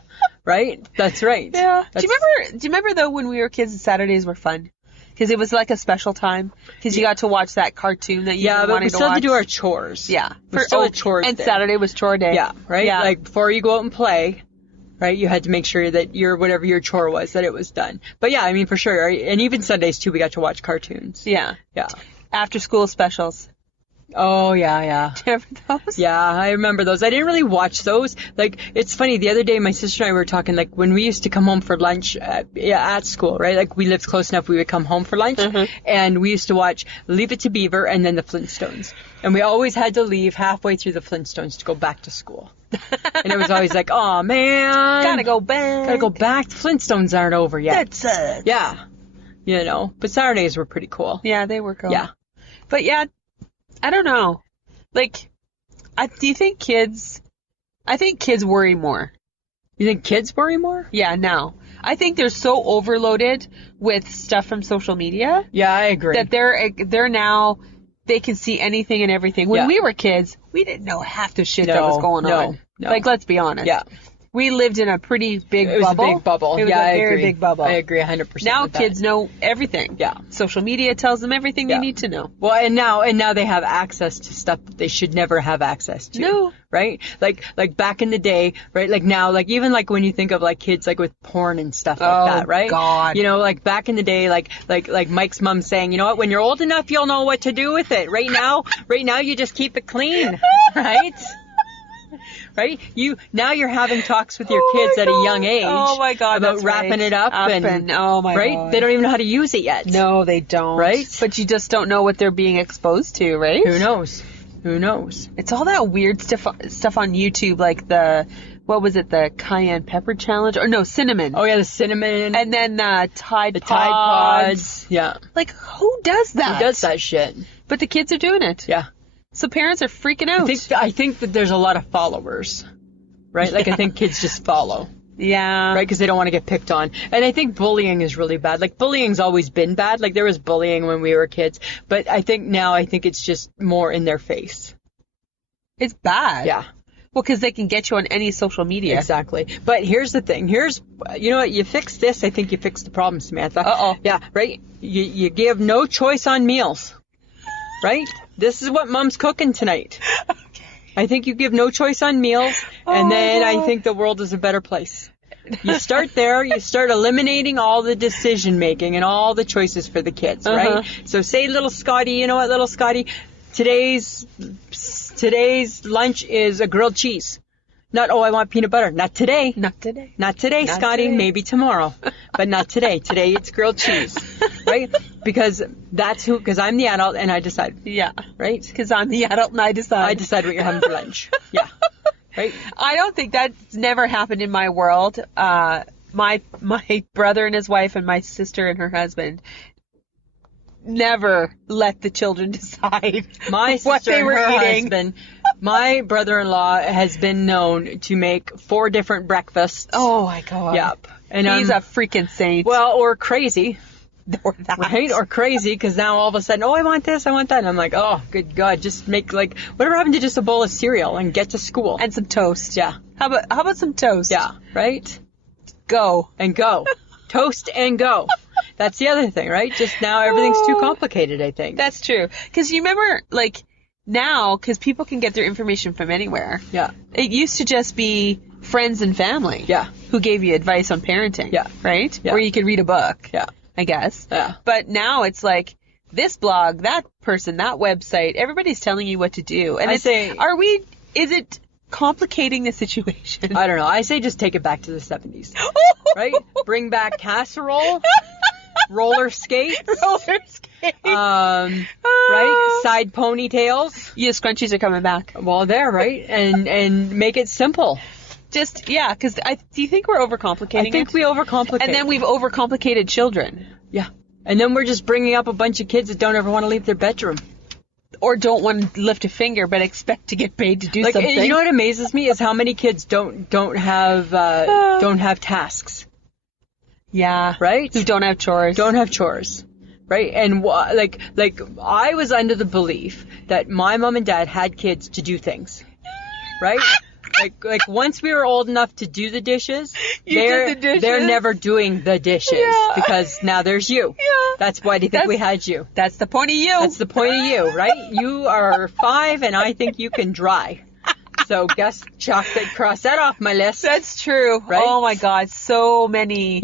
Right? That's right. Yeah. Do you remember though when we were kids, Saturdays were fun? Because it was like a special time. Because you got to watch that cartoon that you wanted to watch. Yeah, but we still had to do our chores. Yeah. We still had chores And day. Saturday was chore day. Yeah, right? Yeah. Like before you go out and play, right, you had to make sure that whatever your chore was, that it was done. But yeah, I mean, for sure. Right? And even Sundays too, we got to watch cartoons. Yeah. Yeah. After school specials. Oh, yeah. Do you remember those? Yeah, I remember those. I didn't really watch those. Like, it's funny, the other day my sister and I were talking, like, when we used to come home for lunch at school, right? Like, we lived close enough, we would come home for lunch, and we used to watch Leave It to Beaver and then the Flintstones. And we always had to leave halfway through the Flintstones to go back to school. And it was always like, oh, man. Gotta go back. The Flintstones aren't over yet. That sucks. Yeah. But Saturdays were pretty cool. Yeah, they were cool. Yeah. But yeah, I don't know. Like, do you think I think kids worry more. You think kids worry more? Yeah, now. I think they're so overloaded with stuff from social media Yeah, I agree. that they're now, they can see anything and everything. When Yeah. we were kids, we didn't know half the shit that was going on. No. Like, let's be honest. Yeah. We lived in a pretty big It was bubble. a big bubble. It was yeah, a I very agree. big bubble. I agree 100%. Now with that. kids know everything. Yeah. Social media tells them everything Yeah. they need to know. Well, and now they have access to stuff that they should never have access to. No. Right? Like back in the day, right? Like now, like even like when you think of like kids like with porn and stuff like that, right? God. You know, like back in the day, like Mike's mom saying, you know what, when you're old enough, you'll know what to do with it. Right now, you just keep it clean, right? Right? You're having talks with your kids at a young age. Oh my God, about that's wrapping right. it up and oh my right? God. They don't even know how to use it yet. No, they don't. Right? But you just don't know what they're being exposed to, right? Who knows? Who knows? It's all that weird stuff on YouTube, like what was it, the cayenne pepper challenge? Or no, cinnamon. Oh yeah, the cinnamon. And then Tide the Pods. Tide Pods. Yeah. Like, who does that? Who does that shit? But the kids are doing it. Yeah. So parents are freaking out. I think that there's a lot of followers, right? Like I think kids just follow, yeah. right? Because they don't want to get picked on. And I think bullying is really bad. Like bullying's always been bad. Like there was bullying when we were kids, but I think now it's just more in their face. It's bad. Yeah. Well, because they can get you on any social media. Exactly. But here's the thing. You know what? You fix this. I think you fix the problem, Samantha. Uh-oh. Yeah, right? You give no choice on meals, right? This is what Mom's cooking tonight. Okay. I think you give no choice on meals, and then I think the world is a better place. You start there. You start eliminating all the decision making and all the choices for the kids, right? So say little Scotty, you know what, little Scotty, today's lunch is a grilled cheese. Not, I want peanut butter. Not today. Not today. Not today, Not Scotty. today. Maybe tomorrow. But not today. Today it's grilled cheese. Right? Because I'm the adult and I decide. Yeah. Right? Because I'm the adult and I decide. I decide what you're having for lunch. Yeah. Right? I don't think that's never happened in my world. My brother and his wife and my sister and her husband never let the children decide My what sister they and were her eating. husband, my brother-in-law has been known to make 4 different breakfasts. Oh my God. Yep. And He's a freaking saint. well, or crazy. or that. Right? Or crazy, because now all of a sudden, I want this, I want that. And I'm like, oh, good God, just make like, whatever happened to just a bowl of cereal and get to school. And some toast. Yeah. How about some toast? Yeah. Right? Go. And go. Toast and go. That's the other thing, right? Just now everything's too complicated, I think. That's true. Because you remember, like, now, because people can get their information from anywhere. Yeah. It used to just be friends and family. Yeah. Who gave you advice on parenting. Yeah. Right? Yeah. Or you could read a book. Yeah. I guess. Yeah. But now it's like this blog, that person, that website, everybody's telling you what to do. And is it complicating the situation? I don't know. I say just take it back to the 70s. Right? Bring back casserole, roller skates, right? Side ponytails. Yeah, scrunchies are coming back. Well, there, right? And make it simple. Just, yeah, because do you think we're overcomplicating I think it? we overcomplicate. And then we've overcomplicated children. Yeah. And then we're just bringing up a bunch of kids that don't ever want to leave their bedroom. Or don't want to lift a finger, but expect to get paid to do Like, something. you know what amazes me is how many kids don't have tasks. Yeah. Right? Who don't have chores. Don't have chores. Right? And like I was under the belief that my mom and dad had kids to do things. Right? Like once we were old enough to do the dishes, did the dishes? they're never doing the dishes because now there's you. Yeah. That's why they think we had you. That's the point of you. That's the point of you, right? You are 5 and I think you can dry. So cross that off my list. That's true. Right? Oh my God. So many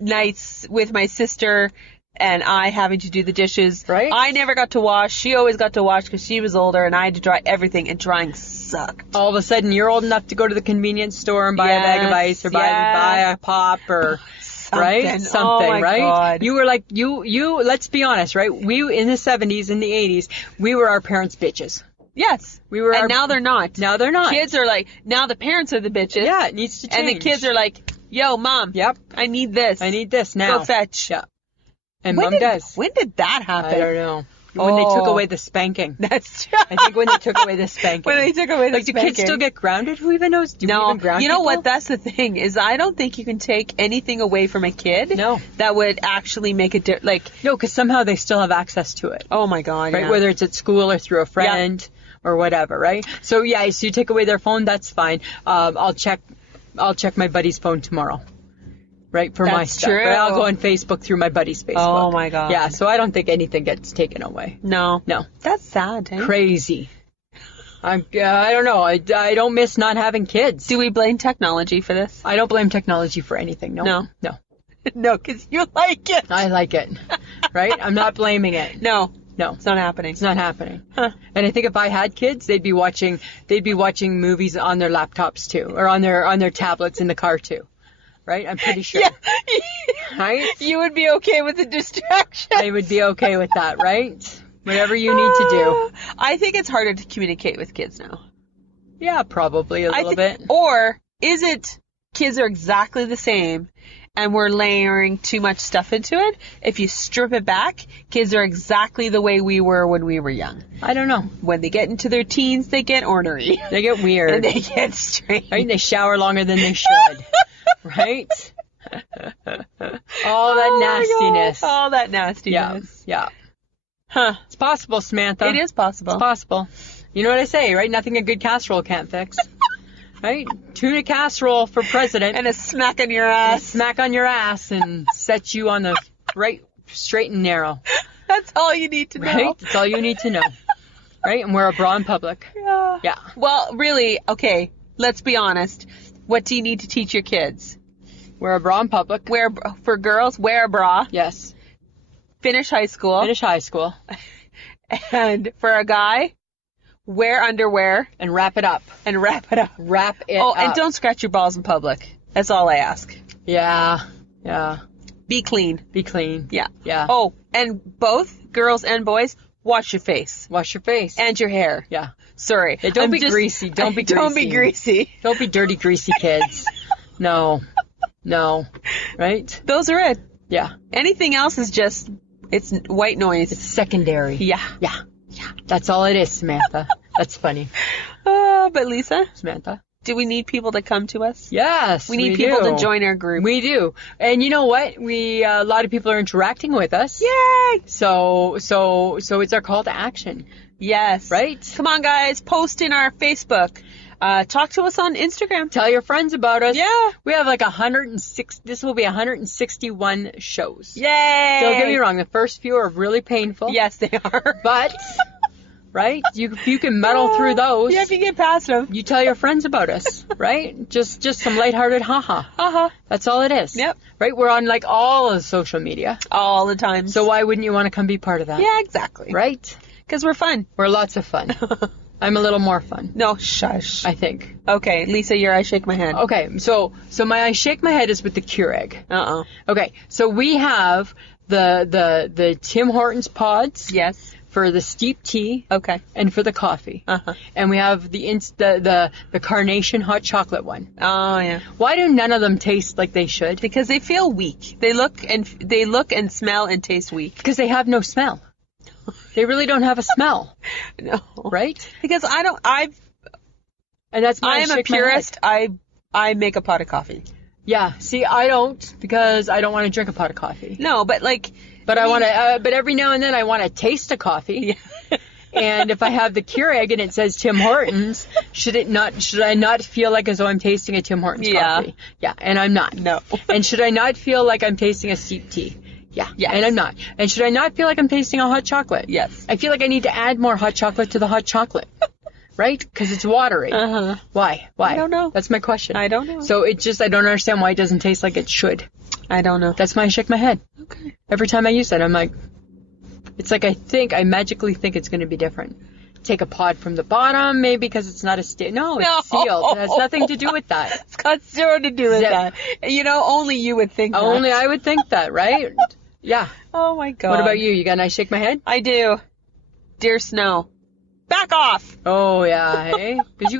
nights with my sister and I having to do the dishes. Right. I never got to wash. She always got to wash because she was older and I had to dry everything, and drying sucked. All of a sudden you're old enough to go to the convenience store and buy a bag of ice or buy a pop or right? Something, oh my right? God. You were like, you, let's be honest, right? We, in the 70s, in the 80s, we were our parents' bitches. Yes. And now they're not. Now they're not. Kids are like, now the parents are the bitches. Yeah, it needs to change. And the kids are like, yo, Mom. Yep. I need this. I need this now. Go fetch. Yeah. And Mom does. When did that happen? I don't know. When they took Oh. away the spanking. That's true. I think when they took away the spanking. When they took away the Like, do kids spanking. still get grounded? Who even knows? Do we No, even ground you know people? what? That's the thing is I don't think you can take anything away from a kid. No. That would actually make a like. No, because somehow they still have access to it. Oh my God. Right? Yeah. Whether it's at school or through a friend or whatever, right? So yeah, so you take away their phone, that's fine. I'll check my buddy's phone tomorrow. Right, for my That's stuff. true. Right? I'll go on Facebook through my buddy's Facebook. Oh my God. Yeah, so I don't think anything gets taken away. No. No. That's sad. Eh? Crazy. I don't know. I don't miss not having kids. Do we blame technology for this? I don't blame technology for anything. No. No. No. No, because you like it. I like it. Right? I'm not blaming it. No, No. it's not happening. It's not happening. Huh. And I think if I had kids, they'd be watching movies on their laptops too, or on their tablets in the car too. Right? I'm pretty sure. Yeah. Right? You would be okay with the distraction. I would be okay with that, right? Whatever you need to do. I think it's harder to communicate with kids now. Yeah, probably a little bit. Or is it kids are exactly the same and we're layering too much stuff into it? If you strip it back, kids are exactly the way we were when we were young. I don't know. When they get into their teens, they get ornery. They get weird. And they get strange. Right? They shower longer than they should. Right? All that nastiness. All that Yeah. nastiness. Yeah. Huh. It's possible, Samantha. It is possible. It's possible. You know what I say, right? Nothing a good casserole can't fix. Right? Tuna casserole for president. And a smack in your ass. Smack on your ass and set you on the right, straight and narrow. That's all you need to know. Right? That's all you need to know. Right? And wear a bra in public. Yeah. Yeah. Well, really, okay, let's be honest. What do you need to teach your kids? Wear a bra in public. For girls, wear a bra. Yes. Finish high school. Finish high school. And for a guy, wear underwear And wrap it up. and wrap it up. Wrap it Oh, up. and don't scratch your balls in public. That's all I ask. Yeah. Yeah. Be clean. Be clean. Yeah. Yeah. Oh, and both girls and boys, wash your face Wash your face. and your hair. Yeah. Sorry. Yeah, don't I'm be greasy. Don't be Don't be greasy. greasy. Don't be dirty, greasy kids. No. No. Right? Those are it. Yeah. Anything else is just, it's white noise. It's secondary. Yeah. Yeah. Yeah. That's all it is, Samantha. That's funny. But Lisa, Samantha. do we need people to come to us? Yes. We need people do. to join our group. We do. And you know what? A lot of people are interacting with us. Yay! So it's our call to action. Yes. Right? Come on, guys. Post in our Facebook. Talk to us on Instagram. Tell your friends about us. Yeah. We have like 106. This will be 161 shows. Yay! Don't get me wrong. The first few are really painful. Yes, they are. But, right? You can muddle through those. Yeah, if you get past them. You tell your friends about us, right? Just some lighthearted haha. Uh-huh. That's all it is. Yep. Right? We're on like all of social media. All the time. So why wouldn't you want to come be part of that? yeah, exactly. Right? Because we're fun. We're lots of fun. I'm a little more fun, No, shush. I think. Okay, Lisa, your I shake my head. Okay, so my I shake my head is with the Keurig. Uh-oh. Okay, so we have the Tim Hortons pods Yes. for the steep tea Okay. and for the coffee. Uh-huh. And we have the carnation hot chocolate one. Oh, yeah. Why do none of them taste like they should? Because they feel weak. They look and smell and taste weak. Because they have no smell. They really don't have a smell, No. right? Because And that's my I am a shake my head. purist. I make a pot of coffee. Yeah. See, I don't because I don't want to drink a pot of coffee. No, but like. But I want to. But every now and then I want to taste a coffee. Yeah. And if I have the Keurig and it says Tim Hortons, should I not feel like as though I'm tasting a Tim Hortons Yeah. coffee? Yeah. And I'm not. No. And should I not feel like I'm tasting a steep tea? Yeah. Yes. And I'm not. And should I not feel like I'm tasting a hot chocolate? Yes. I feel like I need to add more hot chocolate to the hot chocolate. Right? Because it's watery. Uh-huh. Why? I don't know. That's my question. I don't know. So it's just I don't understand why it doesn't taste like it should. I don't know. That's why I shake my head. Okay. Every time I use that, I'm like, it's like I magically think it's going to be different. Take a pod from the bottom, maybe because it's not a No, it's No. sealed. It has nothing to do with that. It's got zero to do with Zip. that. You know, only you would think that. Only I would think that, right? Yeah. Oh my God. What about you? You got a nice shake my head? I do. Dear Snow, Back off. Oh yeah, hey, because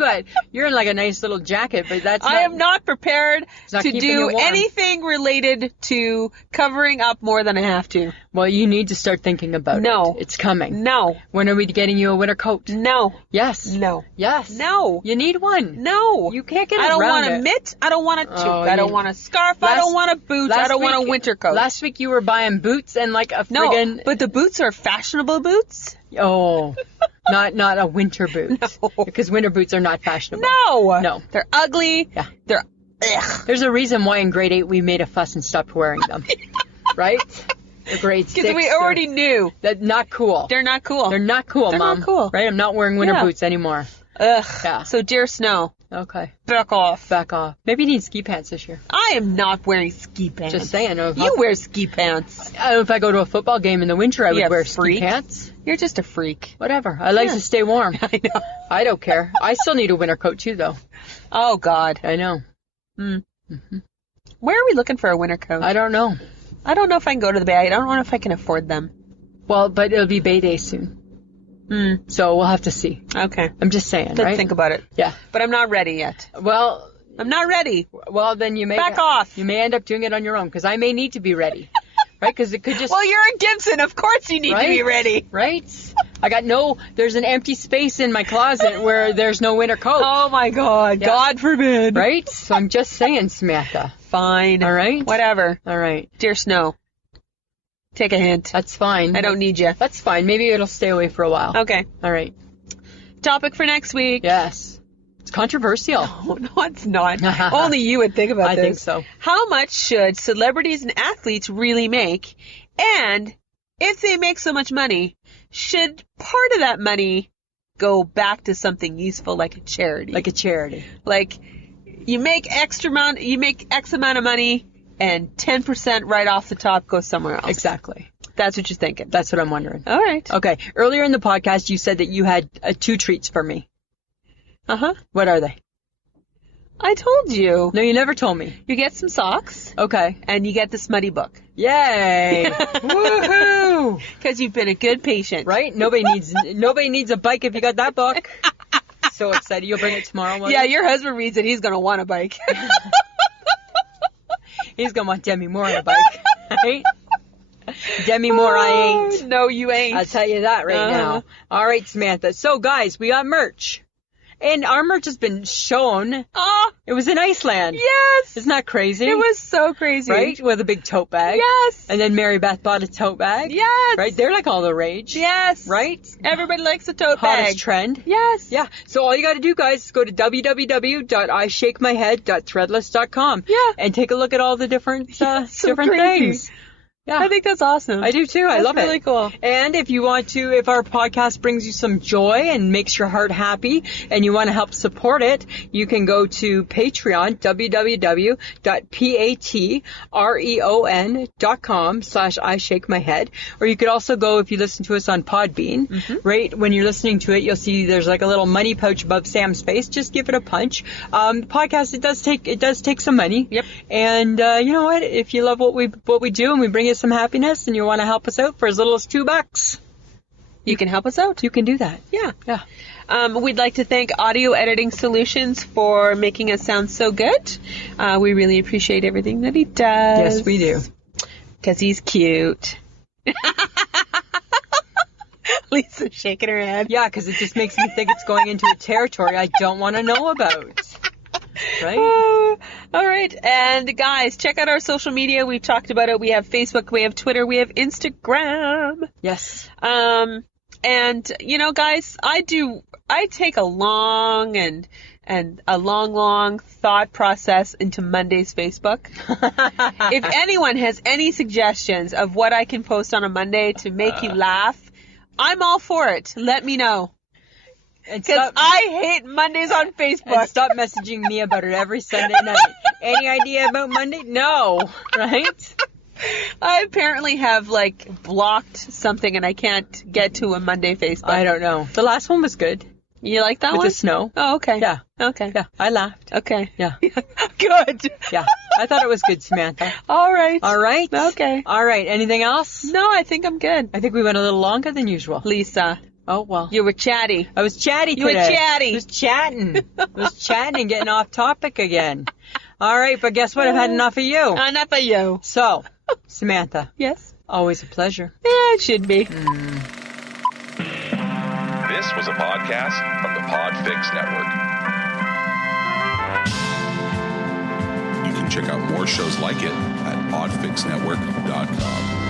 you're in like a nice little jacket, but that's I am not prepared not to keeping you do warm. anything related to covering up more than I have to. Well, you need to start thinking about No. it. It's coming. No. When are we getting you a winter coat? No. Yes. No. Yes. No. You need one. No. You can't get I don't around want a it. mitt. I don't want a toque. Oh, I don't you- want a scarf. I don't want a boot. I don't want a winter coat. Last week you were buying boots and like a No, friggin' but the boots are fashionable boots. oh, not a winter boot. No. Because winter boots are not fashionable. No. No. They're ugly. Yeah. They're ugh. There's a reason why in grade 8 we made a fuss and stopped wearing them. Right? The grade 6. Because we already knew. They're not cool. They're not cool. They're not cool, They're Mom. not cool. Right? I'm not wearing winter Yeah. boots anymore. Ugh. Yeah. So, dear Snow, Okay. back off. Back off. Maybe you need ski pants this year. I am not wearing ski pants. Just saying. You wear ski pants. If I go to a football game in the winter, I would You wear freak. ski pants. You're just a freak. Whatever. I like Yeah. to stay warm. I know. I don't care. I still need a winter coat too, though. Oh, God. I know. Where are we looking for a winter coat? I don't know. I don't know if I can go to the Bay. I don't know if I can afford them. Well, but it'll be Bay Day soon. So we'll have to see. Okay. I'm just saying, Let's right? think about it. Yeah. But I'm not ready yet. Well, I'm not ready. then you may Back off. You may end up doing it on your own because I may need to be ready, right? Because it could just Well, you're a Gibson. Of course you need to be Right? ready. right. There's an empty space in my closet where there's no winter coat, Oh, my God. Yeah. God forbid. right? So I'm just saying, Samantha. Fine. All right. Whatever. All right. Dear Snow, take a hint. That's fine. I don't need you. That's fine. Maybe it'll stay away for a while. Okay. All right. Topic for next week. Yes. It's controversial. Oh, no, it's not. Only you would think about I this. think so. How much should celebrities and athletes really make? And if they make so much money, should part of that money go back to something useful like a charity? Like a charity. Like you make X amount of money and 10% right off the top goes somewhere else. Exactly. That's what you're thinking. That's what I'm wondering. All right. Okay. Earlier in the podcast, you said that you had 2 treats for me. Uh-huh. What are they? I told you. No, you never told me. You get some socks Okay. and you get the smutty book. Yay! Woohoo! Because you've been a good patient. Right? Nobody needs a bike if you got that book. So excited. You'll bring it tomorrow, won't Yeah, you? your husband reads it. He's going to want a bike. He's gonna want Demi Moore on a bike. Right? Demi Moore, I ain't. No, you ain't. I'll tell you that right now. All right, Samantha. So, guys, we got merch. And our merch has been shown. Oh, It was in Iceland. yes. Isn't that crazy? It was so crazy. Right? With a big tote bag. Yes. And then Mary Beth bought a tote bag. Yes. Right? They're like all the rage. Yes. Right? Everybody likes a tote Hottest bag. trend. Yes. Yeah. So all you got to do, guys, is go to www.ishakemyhead.threadless.com. Yeah. And take a look at all the different so different crazy. things. Yeah. I think that's awesome. I do too. I That's love really it. cool. And if our podcast brings you some joy and makes your heart happy and you want to help support it, you can go to Patreon, www.patreon.com/ishakemyhead. Or you could also go, if you listen to us on Podbean, right when you're listening to it, you'll see there's like a little money pouch above Sam's face. Just give it a punch. The podcast, it does take some money. Yep. And you know what? If you love what we do and we bring you some happiness and you want to help us out for as little as $2, You can help us out. you can do that. Yeah. Yeah. We'd like to thank Audio Editing Solutions for making us sound so good. We really appreciate everything that he does. Yes, we do. Because he's cute. Lisa's shaking her head. Yeah, because it just makes me think it's going into a territory I don't want to know about. Right? All right. And guys, check out our social media. We've talked about it. We have Facebook, we have Twitter, we have Instagram. Yes. And you know, guys, I take a long thought process into Monday's Facebook. If anyone has any suggestions of what I can post on a Monday to make you laugh, I'm all for it. Let me know. And Because I hate Mondays on Facebook. and stop messaging me about it every Sunday night. Any idea about Monday? No. Right? I apparently have blocked something and I can't get to a Monday Facebook. I don't know. The last one was good. You like that With one? the snow. Oh, okay. Yeah. Okay. Yeah. I laughed. Okay. Yeah. Good. Yeah. I thought it was good, Samantha. All right. All right? Okay. All right. Anything else? No, I think I'm good. I think we went a little longer than usual. Lisa. Oh, well. You were chatty. I was chatty today. You were chatty. I was chatting. I was chatting and getting off topic again. All right, but guess what? I've had enough of you. Enough of you. So, Samantha, Yes. always a pleasure. Yeah, it should be. This was a podcast from the Podfix Network. You can check out more shows like it at podfixnetwork.com.